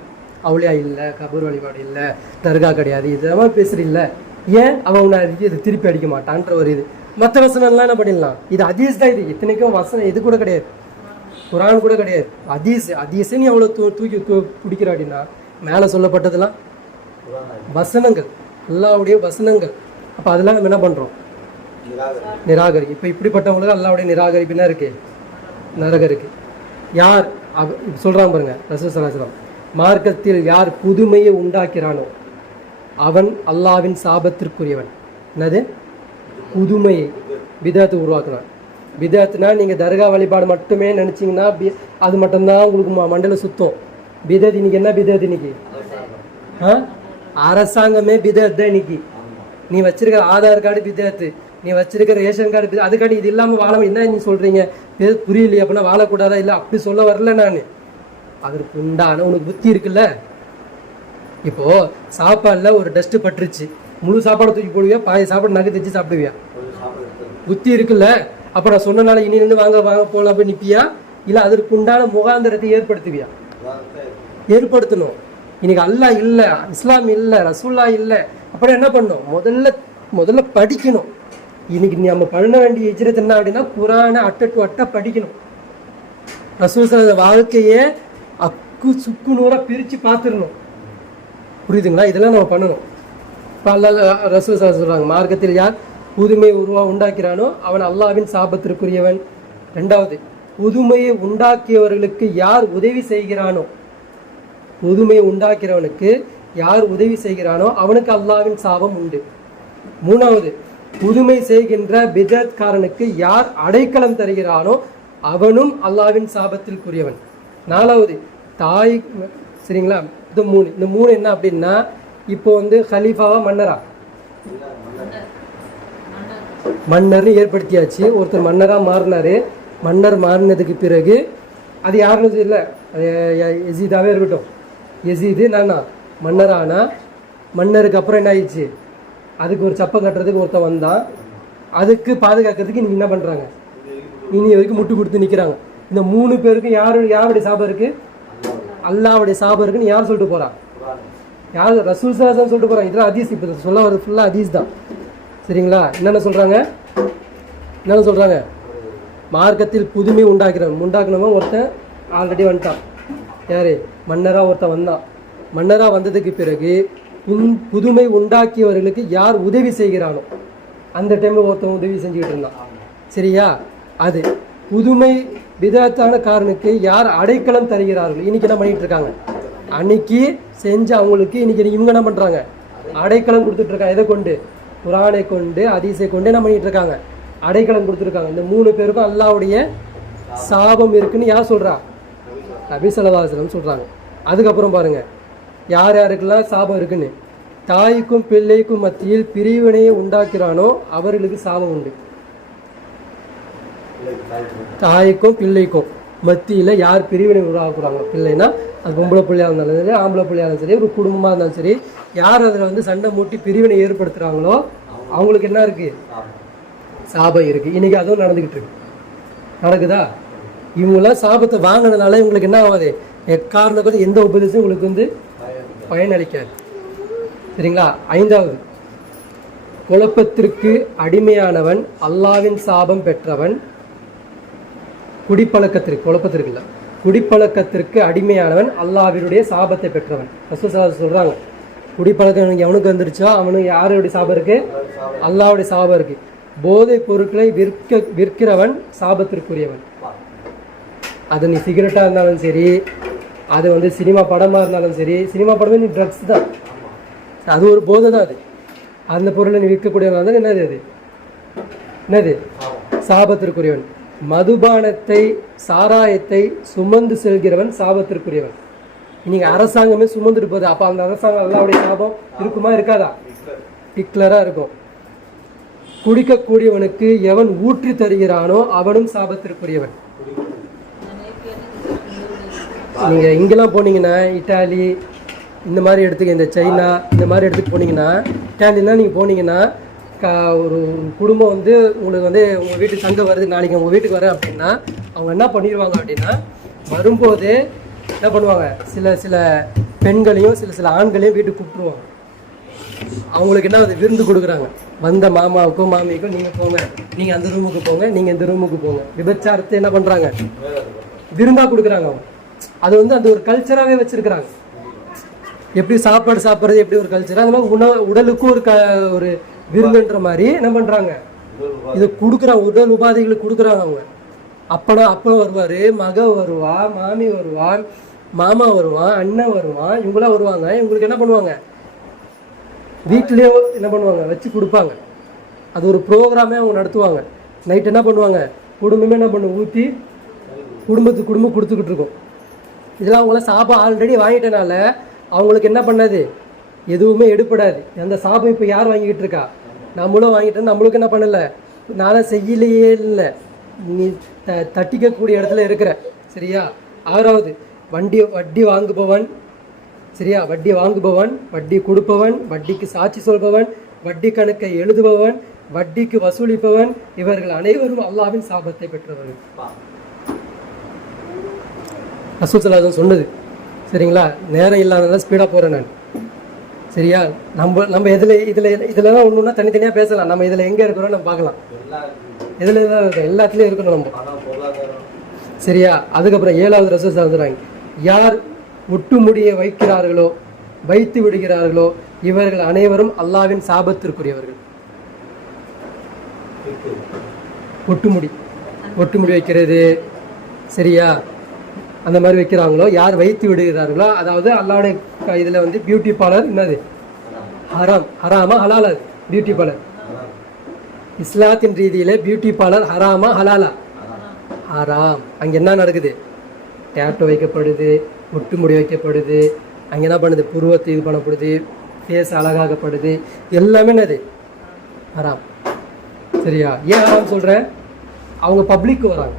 அவுளியா இல்லை, கபர் வழிபாடு இல்லை, தர்கா கிடையாது, இதெல்லாம் பேசுறீல்ல. ஏன்? அவன் இது திருப்பி அடிக்க மாட்டான்ற ஒரு இது. மற்ற வசனம்லாம் என்ன பண்ணிடலாம்? இது ஹதீஸ் தான். இது இத்தனைக்கும் வசனம் இது கூட கிடையாது, குரான் கூட கிடையாது. ஹதீஸே நீ அவ்வளோ தூக்கி பிடிக்கிற அப்படின்னா, மேலே சொல்லப்பட்டதெல்லாம் வசனங்கள், அல்லாஹ்வுடைய வசனங்கள். அப்போ அதெல்லாம் நம்ம என்ன பண்ணுறோம்? நிராகரி. இப்போ இப்படிப்பட்டவங்களுக்கு அல்லாஹ்வுடைய நிராகரிப்பு என்ன இருக்கு? நரகம் இருக்கு. யார் சொல்கிறாங்க பாருங்க ரசூல் ஸல்லல்லாஹு அலைஹி வஸல்லம், மார்க்கத்தில் யார் புதுமையை உண்டாக்கிறானோ அவன் அல்லாஹ்வின் சாபத்திற்குரியவன். என்னது? புதுமையை, பிதாத்தை உருவாக்குறான். பிதாத்துனா நீங்கள் தர்கா வழிபாடு மட்டுமே நினச்சிங்கன்னா அது மட்டும்தான் உங்களுக்கு மண்டல சுத்தம். பிதாத் இன்னைக்கு என்ன? பிதாத் இன்னைக்கு அரசாங்கமே பிதாத் தான் இன்னைக்கு. நீ வச்சிருக்கிற ஆதார் கார்டு பிதாத்து, நீ வச்சிருக்கிற ரேஷன் கார்டு, அதுக்காண்டி இது இல்லாமல் வாழ என்ன நீ சொல்கிறீங்க? புரியலையே அப்படின்னா வாழக்கூடாதா? இல்லை, அப்படி சொல்ல வரல நான். அதற்கு உண்டான உனக்கு புத்தி இருக்குல்ல. இப்போது சாப்பாடில் ஒரு டஸ்ட்டு பட்டுருச்சு, முழு சாப்பாடு தூக்கி போடுவியா? பாதி சாப்பாடு நகை தைச்சு சாப்பிடுவியா? புத்தி இருக்குல்ல. அப்போ நான் சொன்னனால இனிலேருந்து வாங்க போகலாம் போய் நிற்பியா? இல்லை அதற்கு உண்டான முகாந்திரத்தை ஏற்படுத்துவியா? ஏற்படுத்தணும். இன்னைக்கு அல்லாஹ் இல்லை, இஸ்லாம் இல்லை, ரசூல்லா இல்லை, அப்புறம் என்ன பண்ணணும்? முதல்ல படிக்கணும். இன்னைக்கு நம்ம பண்ண வேண்டிய ஹிஜ்ரத் என்ன அப்படின்னா, குரானை அட்ட டு அட்ட படிக்கணும். ரசூல் ஸல்லல்லாஹு வாழ்க்கையே சுக்கு நூறாக பிரித்து பார்த்துடணும். புரியுதுங்களா? இதெல்லாம் நம்ம பண்ணணும். இப்போ ரசூல் சொல்கிறாங்க, மார்க்கத்தில் யார் புதுமை உண்டாக்கிறானோ அவன் அல்லாஹ்வின் சாபத்திற்குரியவன். ரெண்டாவது, புதுமையை உண்டாக்கியவர்களுக்கு யார் உதவி செய்கிறானோ, புதுமையை உண்டாக்கிறவனுக்கு யார் உதவி செய்கிறானோ அவனுக்கு அல்லாஹ்வின் சாபம் உண்டு. மூணாவது, புதுமை செய்கின்ற பிதத்காரனுக்கு யார் அடைக்கலம் தருகிறானோ அவனும் அல்லாஹ்வின் சாபத்திற்குரியவன். நாலாவது, தாய். சரிங்களா? இந்த மூணு என்ன அப்படின்னா, இப்போ வந்து ஹலீஃபாவா மன்னரா? மன்னர்னு ஏற்படுத்தியாச்சு. ஒருத்தர் மன்னராக மாறினாரு. மன்னர் மாறினதுக்கு பிறகு அது யாருன்னு இல்லை, எசீதாவே இருக்கட்டும். எசீது நானா மன்னரானா, மன்னருக்கு அப்புறம் என்ன ஆயிடுச்சு, அதுக்கு ஒரு சப்பம் கட்டுறதுக்கு ஒருத்தன் வந்தான். அதுக்கு பாதுகாக்கிறதுக்கு நீங்கள் என்ன பண்ணுறாங்க, இனி வரைக்கும் முட்டு கொடுத்து நிற்கிறாங்க. இந்த 3 பேருக்கும் யாருடைய சாபம் இருக்குது? அல்லாவுடைய சாபம் இருக்குன்னு யார் சொல்லிட்டு போகிறா? யார்? ரசூல் ஸல்லல்லாஹு அலைஹி வஸல்லம் சொல்லிட்டு போகிறாங்க. இதெல்லாம் ஹதீஸ். இப்போ சொல்ல வரது ஃபுல்லாக ஹதீஸ் தான். சரிங்களா? என்னென்ன சொல்கிறாங்க? மார்க்கத்தில் புதுமை உண்டாக்கினவன் ஒருத்தன் ஆல்ரெடி வந்துட்டான். யார்? மன்னராக ஒருத்தன் வந்தான். மன்னராக வந்ததுக்கு பிறகு புதுமை உண்டாக்கியவர்களுக்கு யார் உதவி செய்கிறானோ, அந்த டைமில் ஒருத்தன் உதவி செஞ்சுக்கிட்டு இருந்தான். சரியா? அது புதுமை விதத்தான காரனுக்கு யார் அடைக்கலம் தருகிறார்கள். இன்னைக்கு என்ன பண்ணிட்டு இருக்காங்க? அன்னைக்கு செஞ்ச அவங்களுக்கு இன்னைக்கு இவங்க என்ன பண்ணுறாங்க? அடைக்கலம் கொடுத்துட்டு இருக்காங்க. எதை கொண்டு? குரானை கொண்டு, ஹதீஸை கொண்டு என்ன பண்ணிட்டு இருக்காங்க? அடைக்கலம் கொடுத்துருக்காங்க. இந்த 3 பேருக்கும் அல்லாஹ்வுடைய சாபம் இருக்குன்னு யார் சொல்கிறா? நபி ஸல்லல்லாஹு அலைஹி வஸல்லம் சொல்கிறாங்க. அதுக்கப்புறம் பாருங்க யார் யாருக்கெல்லாம் சாபம் இருக்குன்னு. தாய்க்கும் பிள்ளைக்கும் மத்தியில் பிரிவினையை உண்டாக்குறானோ அவர்களுக்கு சாபம் உண்டு. தாய்க்கும் பிள்ளைக்கும் மத்தியில் யார் பிரிவினை உருவாக்குறாங்க, பிள்ளைன்னா அது பொம்பளை பிள்ளையாக இருந்தாலும் சரி, ஆம்பளை பிள்ளையாக இருந்தாலும் சரி, ஒரு குடும்பமாக இருந்தாலும் சரி, யார் அதில் வந்து சண்டை மூட்டி பிரிவினை ஏற்படுத்துகிறாங்களோ அவங்களுக்கு என்ன இருக்குது? சாபம் இருக்குது. இன்றைக்கி அதுவும் நடந்துக்கிட்டு இருக்கு. நடக்குதா? இவங்களாம் சாபத்தை வாங்கினதுனால இவங்களுக்கு என்ன ஆகாது? எக்காரணத்துக்கு எந்த உபதேசம் உங்களுக்கு வந்து பயனளிக்காது. சரிங்களா? 5வது, குழப்பத்திற்கு அடிமையானவன் அல்லாஹ்வின் சாபம் பெற்றவன். குடிப்பழக்கத்திற்கு அடிமையானவன் அல்லாஹ்வினுடைய சாபத்தை பெற்றவன். ரசூல் ஸல்லல்லாஹு அலைஹி வஸல்லம் சொல்றாங்க, குடிப்பழக்கம் எவனுக்கு வந்துருச்சோ அவனுக்கு யாருடைய சாபம் இருக்கு? அல்லாஹ்வுடைய சாபம் இருக்கு. போதைப் பொருட்களை விற்கிறவன் சாபத்திற்குரியவன். அது நீ சிகரெட்டாக இருந்தாலும் சரி, அது வந்து சினிமா படமாக இருந்தாலும் சரி, சினிமா படமே நீ ட்ரக்ஸ் தான், அது ஒரு போதை தான். அது அந்த பொருளை நீ விற்கக்கூடியவன் தான் என்னது? சாபத்திற்குரியவன். மதுபானத்தை, சாராயத்தை சுமந்து செல்கிறவன் சாபத்திற்குரியவன். இன்னைக்கு அரசாங்கமே சுமந்துட்டு போகுது. அப்போ அந்த அரசாங்கம் அல்லாஹ்வுடைய சாபம் இருக்குமா இருக்காதா? டிக்ளராக இருக்கும். குடிக்கக்கூடியவனுக்கு எவன் ஊற்றி தருகிறானோ அவனும் சாபத்திற்குரியவன். நீங்கள் இங்கெல்லாம் போனீங்கன்னா, இட்டாலி இந்த மாதிரி இடத்துக்கு, இந்த சைனா இந்த மாதிரி இடத்துக்கு போனீங்கன்னா, இட்டாலிலாம் நீங்கள் போனீங்கன்னா, ஒரு குடும்பம் வந்து உங்களுக்கு வந்து உங்கள் வீட்டுக்கு தங்க வருது, நாளைக்கு உங்கள் வீட்டுக்கு வரேன் அப்படின்னா அவங்க என்ன பண்ணிடுவாங்க அப்படின்னா, வரும்போது என்ன பண்ணுவாங்க, சில பெண்களையும் சில ஆண்களையும் வீட்டுக்கு கூப்பிட்டுருவாங்க. அவங்களுக்கு என்ன அது விருந்து கொடுக்குறாங்க. வந்த மாமாவுக்கும் மாமிக்கும் நீங்கள் போங்க, நீங்கள் அந்த ரூமுக்கு போங்க, நீங்கள் இந்த ரூமுக்கு போங்க. விபச்சாரத்தை என்ன பண்ணுறாங்க? விருந்தாக கொடுக்குறாங்க. அவங்க அது வந்து அந்த ஒரு கல்ச்சராகவே வச்சுருக்கிறாங்க. எப்படி சாப்பாடுறது எப்படி ஒரு கல்ச்சராக, அந்த மாதிரி உடலுக்கும் ஒரு விருந்துன்ற மாதிரி என்ன பண்ணுறாங்க, இது கொடுக்குறாங்க. உடல் உபாதைகளுக்கு கொடுக்குறாங்க. அவங்க அப்பா வருவார், மக வருவா, மாமி வருவான், மாமா வருவான், அண்ணன் வருவான், இவங்களாம் வருவாங்க. இவங்களுக்கு என்ன பண்ணுவாங்க? வீட்டிலேயே என்ன பண்ணுவாங்க? வச்சு கொடுப்பாங்க. அது ஒரு ப்ரோக்ராமே அவங்க நடத்துவாங்க. நைட் என்ன பண்ணுவாங்க? குடும்பமே என்ன பண்ணும்? ஊற்றி குடும்பம் கொடுத்துக்கிட்டு இருக்கோம். இதெல்லாம் அவங்களாம் சாபம் ஆல்ரெடி வாங்கிட்டனால அவங்களுக்கு என்ன பண்ணாது? எதுவுமே எடுப்படாது. அந்த சாபம் இப்போ யார் வாங்கிக்கிட்டு இருக்கா? நம்மளும் வாங்கிட்டோம். நம்மளுக்கு என்ன பண்ணலை? நானும் செய்யலையே இல்லை, நீ தட்டிக்கக்கூடிய இடத்துல இருக்கிற. சரியா? 6வது, வட்டி வாங்குபவன். சரியா? வட்டி வாங்குபவன், வட்டி கொடுப்பவன், வட்டிக்கு சாட்சி சொல்பவன், வட்டி கணக்கை எழுதுபவன், வட்டிக்கு வசூலிப்பவன், இவர்கள் அனைவரும் அல்லாஹ்வின் சாபத்தை பெற்றவர்கள். ரசூல் ஸல்லல்லாஹு அலைஹி வஸல்லம் சொன்னது. சரிங்களா? நேரம் இல்லாதனால ஸ்பீடாக போகிறேன் நான். சரியா? நம்ம இதில் தான் ஒன்றுனா தனித்தனியாக பேசலாம். நம்ம இதில் எங்கே இருக்கிறோம் நம்ம பார்க்கலாம். இதில் தான் இருக்கோம், எல்லாத்துலேயும் இருக்கணும் நம்ம. சரியா? அதுக்கப்புறம் 7வது ரசூல் சொல்கிறாங்க, யார் ஒட்டுமுடியை வைத்து விடுகிறார்களோ இவர்கள் அனைவரும் அல்லாஹ்வின் சாபத்திற்குரியவர்கள். ஒட்டுமுடி வைக்கிறது, சரியா, அந்த மாதிரி வைக்கிறாங்களோ, யார் வைத்து விடுகிறார்களோ, அதாவது அல்லாஹ்வுடைய இதில் வந்து பியூட்டி பார்லர் என்னது ஹராமா ஹலாலா? பியூட்டி பார்லர் இஸ்லாத்தின் ரீதியில் பியூட்டி பார்லர் ஹராமா ஹலாலா? ஹராம். அங்கே என்ன நடக்குது? டேட்டோ வைக்கப்படுது, ஒட்டுமுடி வைக்கப்படுது, அங்கே என்ன பண்ணுது? புருவத்தை இது பண்ணப்படுது, ஃபேஸ் அழகாகப்படுது, எல்லாமே என்னது? ஹராம். சரியா? ஏன் ஹராம் சொல்கிறேன்? அவங்க பப்ளிக்கு வராங்க.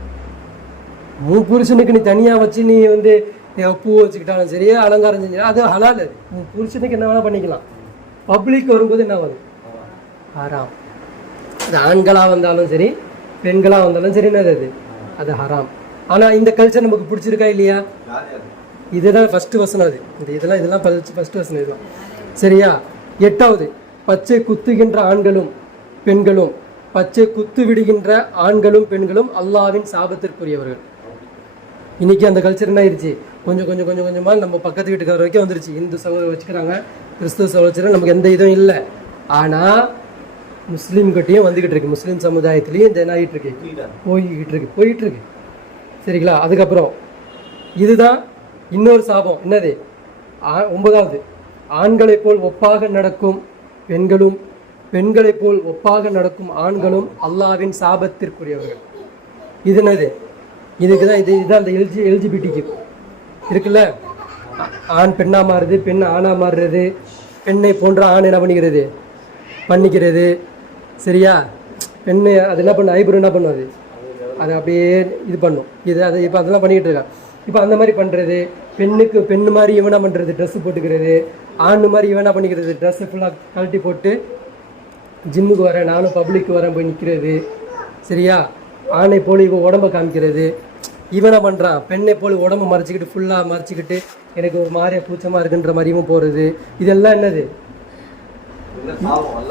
உன் புருஷனுக்கு நீ தனியாக வச்சு நீ வந்து பூ வச்சுக்கிட்டாலும் சரி, அலங்காரம் செஞ்சா அது ஹலால். அது உன் புருஷனுக்கு என்ன வேணால் பண்ணிக்கலாம். பப்ளிக் வரும்போது என்ன வரும்? ஹராம். அது ஆண்களாக வந்தாலும் சரி, பெண்களாக வந்தாலும் சரி, என்னது அது ஹராம். ஆனால் இந்த கல்ச்சர் நமக்கு பிடிச்சிருக்கா இல்லையா? இதுதான் ஃபஸ்ட்டு வசனம். அது இதெல்லாம் ஃபஸ்ட்டு வசனம் இதுதான். சரியா? 8வது, பச்சை குத்துகின்ற ஆண்களும் பெண்களும், பச்சை குத்து விடுகின்ற ஆண்களும் பெண்களும் அல்லாஹ்வின் சாபத்திற்குரியவர்கள். இன்னைக்கு அந்த கல்ச்சர் என்ன ஆயிடுச்சு? கொஞ்சமாக நம்ம பக்கத்து வீட்டுக்கார வரைக்கும் வந்துருச்சு. இந்து சகோதரர் வச்சுக்கிறாங்க, கிறிஸ்துவ சகோதரர், நமக்கு எந்த இதுவும் இல்லை. ஆனால் முஸ்லீம்கிட்டையும் வந்துக்கிட்டு இருக்கு, முஸ்லீம் சமுதாயத்துலேயும் இந்த என்ன ஆகிட்டு இருக்கு, போயிட்டு இருக்கு. சரிங்களா? அதுக்கப்புறம் இதுதான் இன்னொரு சாபம். என்னது? 9வது, ஆண்களை போல் ஒப்பாக நடக்கும் பெண்களும் பெண்களை போல் ஒப்பாக நடக்கும் ஆண்களும் அல்லாஹ்வின் சாபத்திற்குரியவர்கள். இது என்னது? இதுக்கு தான் இதுதான் அந்த எல்ஜிபிடிக்கு இருக்குல்ல, ஆண் பெண்ணாக மாறுறது, பெண் ஆணாக மாறுறது, பெண்ணை போன்ற ஆண் என்ன பண்ணிக்கிறது. சரியா? பெண்ணு அது என்ன பண்ண, ஐப்ரோ என்ன பண்ணுவாது, அதை அப்படியே இது பண்ணும். இப்போ அதெல்லாம் பண்ணிக்கிட்டு இருக்கா. இப்போ அந்த மாதிரி பண்ணுறது, பெண்ணுக்கு பெண்ணு மாதிரி இவனா பண்ணுறது, ட்ரெஸ்ஸு போட்டுக்கிறது, ஆண் மாதிரி இவனா பண்ணிக்கிறது, ட்ரெஸ்ஸு ஃபுல்லாக கழட்டி போட்டு ஜிம்முக்கு வரேன், நானும் பப்ளிக்கு வரேன் போய் நிற்கிறது. சரியா? ஆணை போல் இவன் உடம்பை காமிக்கிறது. இவனை பண்ணுறான், பெண்ணை போல் உடம்பை மறைச்சிக்கிட்டு ஃபுல்லாக மறைச்சிக்கிட்டு எனக்கு ஒரு மாதிரியா கூச்சமாக இருக்குன்ற மாதிரியும் போகிறது. இதெல்லாம் என்னது?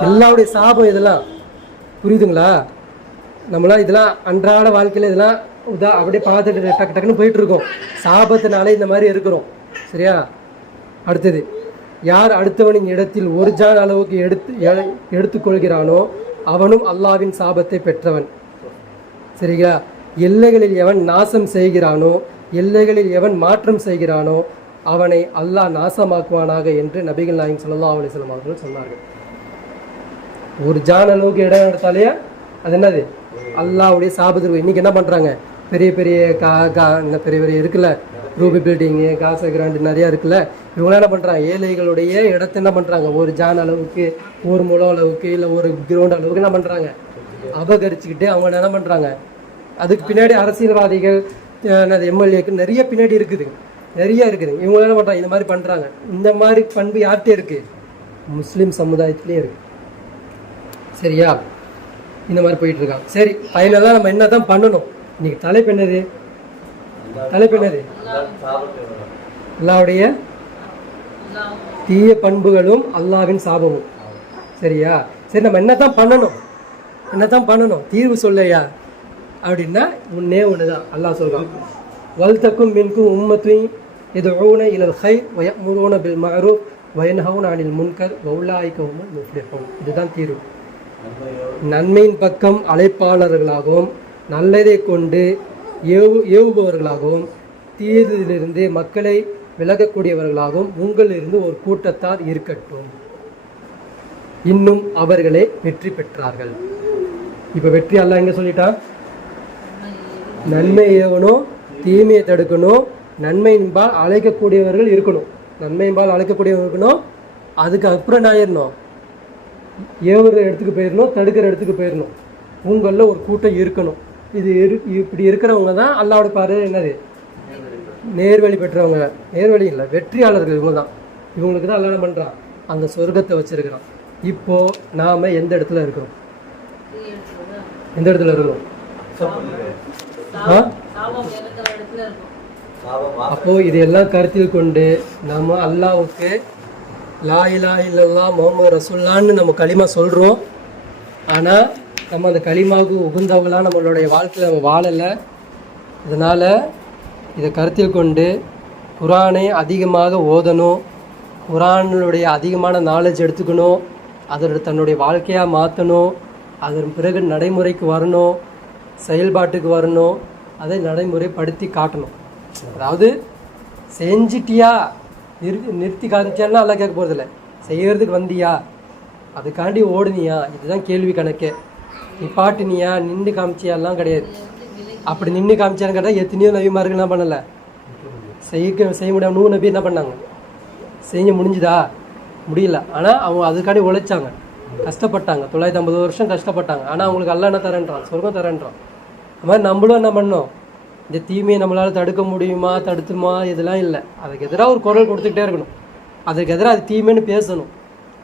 எல்லாருடைய சாபம். இதெல்லாம் புரியுதுங்களா? நம்மளாம் இதெல்லாம் அன்றாட வாழ்க்கையில் இதெல்லாம் அப்படியே பார்த்துட்டு டக்குன்னு போயிட்டுருக்கோம். சாபத்தினாலே இந்த மாதிரி இருக்கிறோம். சரியா? அடுத்தது, யார் அடுத்தவனின் இடத்தில் ஒரு ஜான் அளவுக்கு எடுத்துக்கொள்கிறானோ அவனும் அல்லாஹ்வின் சாபத்தை பெற்றவன். சரிங்களா? எல்லைகளில் எவன் நாசம் செய்கிறானோ, எல்லைகளில் எவன் மாற்றம் செய்கிறானோ அவனை அல்லாஹ் நாசமாக்குவானாக என்று நபிகள் நாயகம் ஸல்லல்லாஹு அலைஹி வஸல்லம் அவர்கள் சொன்னார்கள். ஒரு ஜான் அளவுக்கு இடம் எடுத்தாலே அது என்னது? அல்லாஹ்வுடைய சாபத்திற்கு. இன்றைக்கி என்ன பண்ணுறாங்க? பெரிய பெரிய பெரிய பெரிய இருக்குல்ல, ரூபி பில்டிங்கு, காசா கிராண்டு நிறையா இருக்குல்ல, இவங்களாம் என்ன பண்ணுறாங்க? ஏழைகளுடைய இடத்த என்ன பண்ணுறாங்க? ஒரு ஜான் அளவுக்கு, ஒரு முழம் அளவுக்கு, இல்லை ஒரு கிரவுண்ட் அளவுக்கு என்ன பண்ணுறாங்க? அபகரிச்சுக்கிட்டு அவங்க என்ன பண்ணுறாங்க? அதுக்கு பின்னாடி அரசியல்வாதிகள், எம்எல்ஏக்கு நிறைய பின்னாடி இருக்குது. இவங்க என்ன பண்ணுறாங்க? இந்த மாதிரி பண்ணுறாங்க. இந்த மாதிரி பண்பு யார்கிட்ட இருக்குது? முஸ்லீம் சமுதாயத்திலே இருக்குது. சரியா? இந்த மாதிரி போயிட்டுருக்காங்க. சரி, ஃபைனலாக நம்ம என்ன தான் பண்ணணும்? இன்னைக்கு தலைப்பு என்னது? அல்லாஹ்வுடைய தீய பண்புகளும் அல்லாஹ்வின் சாபமும். சரியா? சரி, நம்ம என்னதான் பண்ணணும்? தீர்வு சொல்லையா அப்படின்னா ஒன்னே ஒண்ணுதான். அல்லாஹ் சொல்றான், வல்தக்கும் மின்கும் உம்மத்துன் யதுஊன இலல் கைர் வ யஅமுரூன பில் மஅரூஃப் வ யன்ஹவுன அனில் முன்கர் வ உலாயிக ஹுமுல் முஃப்லிஹூன். இதுதான் தீர்வு. நன்மையின் பக்கம் அழைப்பாளர்களாகவும் நல்லதை கொண்டு ஏவுபவர்களாகவும் தீயதிலிருந்து மக்களை விலகக்கூடியவர்களாகவும் உங்களிலிருந்து ஒரு கூட்டத்தார் இருக்கட்டும், இன்னும் அவர்களே வெற்றி பெற்றார்கள். இப்போ வெற்றி அல்லாஹ் எங்க சொல்லிட்டான்? நன்மை ஏவணும், தீமையை தடுக்கணும், நன்மையின்பால் அழைக்கக்கூடியவர்கள் இருக்கணும். அதுக்கு அப்புறம் என்ன ஆயிடணும்? ஏவுற இடத்துக்கு போயிடணும், தடுக்கிற இடத்துக்கு போயிடணும். உங்களில் ஒரு கூட்டம் இருக்கணும். இப்படி இருக்கிறவங்க தான் அல்லாஹ்வோட பார்வையில் என்னது? நேர்வழி பெற்றவங்க. நேர்வழி இல்லை, வெற்றியாளர்கள். இவங்க தான். இவங்களுக்கு தான் அல்லாஹ் என்ன பண்ணுறான்? அந்த சொர்க்கத்தை வச்சிருக்கிறான். இப்போ நாம எந்த இடத்துல இருக்கிறோம்? அப்போ இதையெல்லாம் கருத்தில் கொண்டு நம்ம அல்லாஹ்வுக்கு லா இலாஹ இல்லல்லாஹ் முஹம்மது ரசூலுல்லாஹ்னு நம்ம களிமா சொல்கிறோம். ஆனால் நம்ம அந்த களிமாவுக்கு உகந்தவங்களாக நம்மளுடைய வாழ்க்கையில் நம்ம வாழலை. இதனால் இதை கருத்தில் கொண்டு குரானை அதிகமாக ஓதணும், குரானுடைய அதிகமான நாலேஜ் எடுத்துக்கணும், அதோட தன்னுடைய வாழ்க்கையாக மாற்றணும், அதன் பிறகு நடைமுறைக்கு வரணும், செயல்பாட்டுக்கு வரணும், அதை நடைமுறைப்படுத்தி காட்டணும். அதாவது செஞ்சிட்டியா நிறுத்தி காமிச்சாலும் நல்லா கேட்க போகிறதில்ல, செய்யறதுக்கு வந்தியா, அதுக்காண்டி ஓடுனியா, இதுதான் கேள்வி கணக்கே. நிப்பாட்டினியா, நின்று காமிச்சியாலாம் கிடையாது. அப்படி நின்று காமிச்சான்னு கேட்டால் எத்தனையோ நபிமார்கள் என்ன பண்ணலை, செய்ய முடியாம நூறு நபி என்ன பண்ணாங்க, செய்ய முடிஞ்சுதா, முடியல. ஆனால் அவங்க அதுக்காண்டி உழைச்சாங்க, கஷ்டப்பட்டாங்க, 950 வருஷம் கஷ்டப்பட்டாங்க. ஆனால் அவங்களுக்கு எல்லாம் என்ன தரேன்றான், சொர்க்கம் தரேன்றான். அது மாதிரி நம்மளும் என்ன பண்ணோம், இந்த தீமையை நம்மளால் தடுக்க முடியுமா, தடுத்துமா, இதெல்லாம் இல்லை. அதுக்கு எதிராக ஒரு குரல் கொடுத்துக்கிட்டே இருக்கணும், அதுக்கு எதிராக அது தீமைன்னு பேசணும்,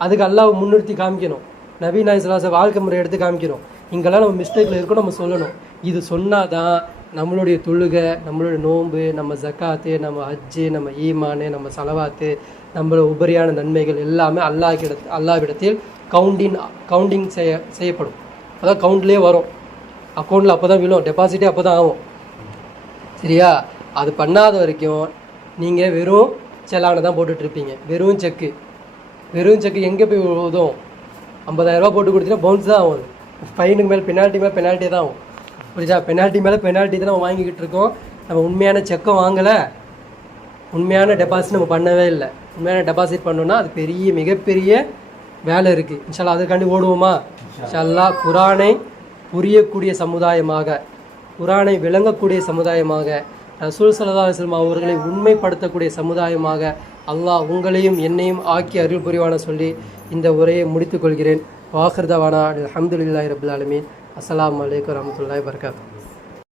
அதுக்கு அல்லாஹ் முன்னிறுத்தி காமிக்கணும், நபி நாயகம் ஸல்லல்லாஹு அலைஹி வஸல்லம் வாழ்க்கை முறை எடுத்து காமிக்கணும். இங்கெல்லாம் நம்ம மிஸ்டேக்கில் இருக்கணும், நம்ம சொல்லணும். இது சொன்னாதான் நம்மளுடைய தொழுகை, நம்மளுடைய நோன்பு, நம்ம ஜக்காத்து, நம்ம ஹஜ்ஜு, நம்ம ஈமானு, நம்ம சலவாத்து, நம்மளோட உபரியான நன்மைகள் எல்லாமே அல்லாஹ்விடத்தில் கவுண்டிங் செய்யப்படும். அதான் கவுண்ட்லேயே வரும், அக்கௌண்ட்டில் அப்போ தான் விழும், டெபாசிட்டே அப்போ தான் ஆகும். சரியா? அது பண்ணாத வரைக்கும் நீங்கள் வெறும் செலானை தான் போட்டுட்ருப்பீங்க, வெறும் செக்கு எங்கே போய் உதவும்? 50,000 ரூபா போட்டு கொடுத்தீங்கன்னா பவுன்ஸ் தான் ஆகும், ஃபைனுக்கு மேலே பெனால்ட்டி தான் ஆகும். புரியுதா? பெனால்ட்டி மேலே பெனால்ட்டி தான் நம்ம வாங்கிக்கிட்டு இருக்கோம். நம்ம உண்மையான செக்கை வாங்கலை, உண்மையான டெபாசிட் நம்ம பண்ணவே இல்லை. உண்மையான டெபாசிட் பண்ணோன்னா அது மிகப்பெரிய வேலை இருக்குது. இன்ஷா அல்லாஹ் அதுக்காண்டி ஓடுவோமா? இன்ஷா அல்லாஹ் குரானை புரியக்கூடிய சமுதாயமாக, குரானை விளங்கக்கூடிய சமுதாயமாக, ரசூல் ஸல்லல்லாஹு அலைஹி வஸல்லம் அவர்களை உண்மைப்படுத்தக்கூடிய சமுதாயமாக அல்லாஹ் உங்களையும் என்னையும் ஆக்கி அருள் புரிவான சொல்லி இந்த உரையை முடித்துக்கொள்கிறேன். வாஹிர் தவானா அல்ஹம்துலில்லாஹி ரப்பில் ஆலமீன். அஸ்ஸலாமு அலைக்கும் வரஹ்மத்துல்லாஹி வபரகாத்துஹு.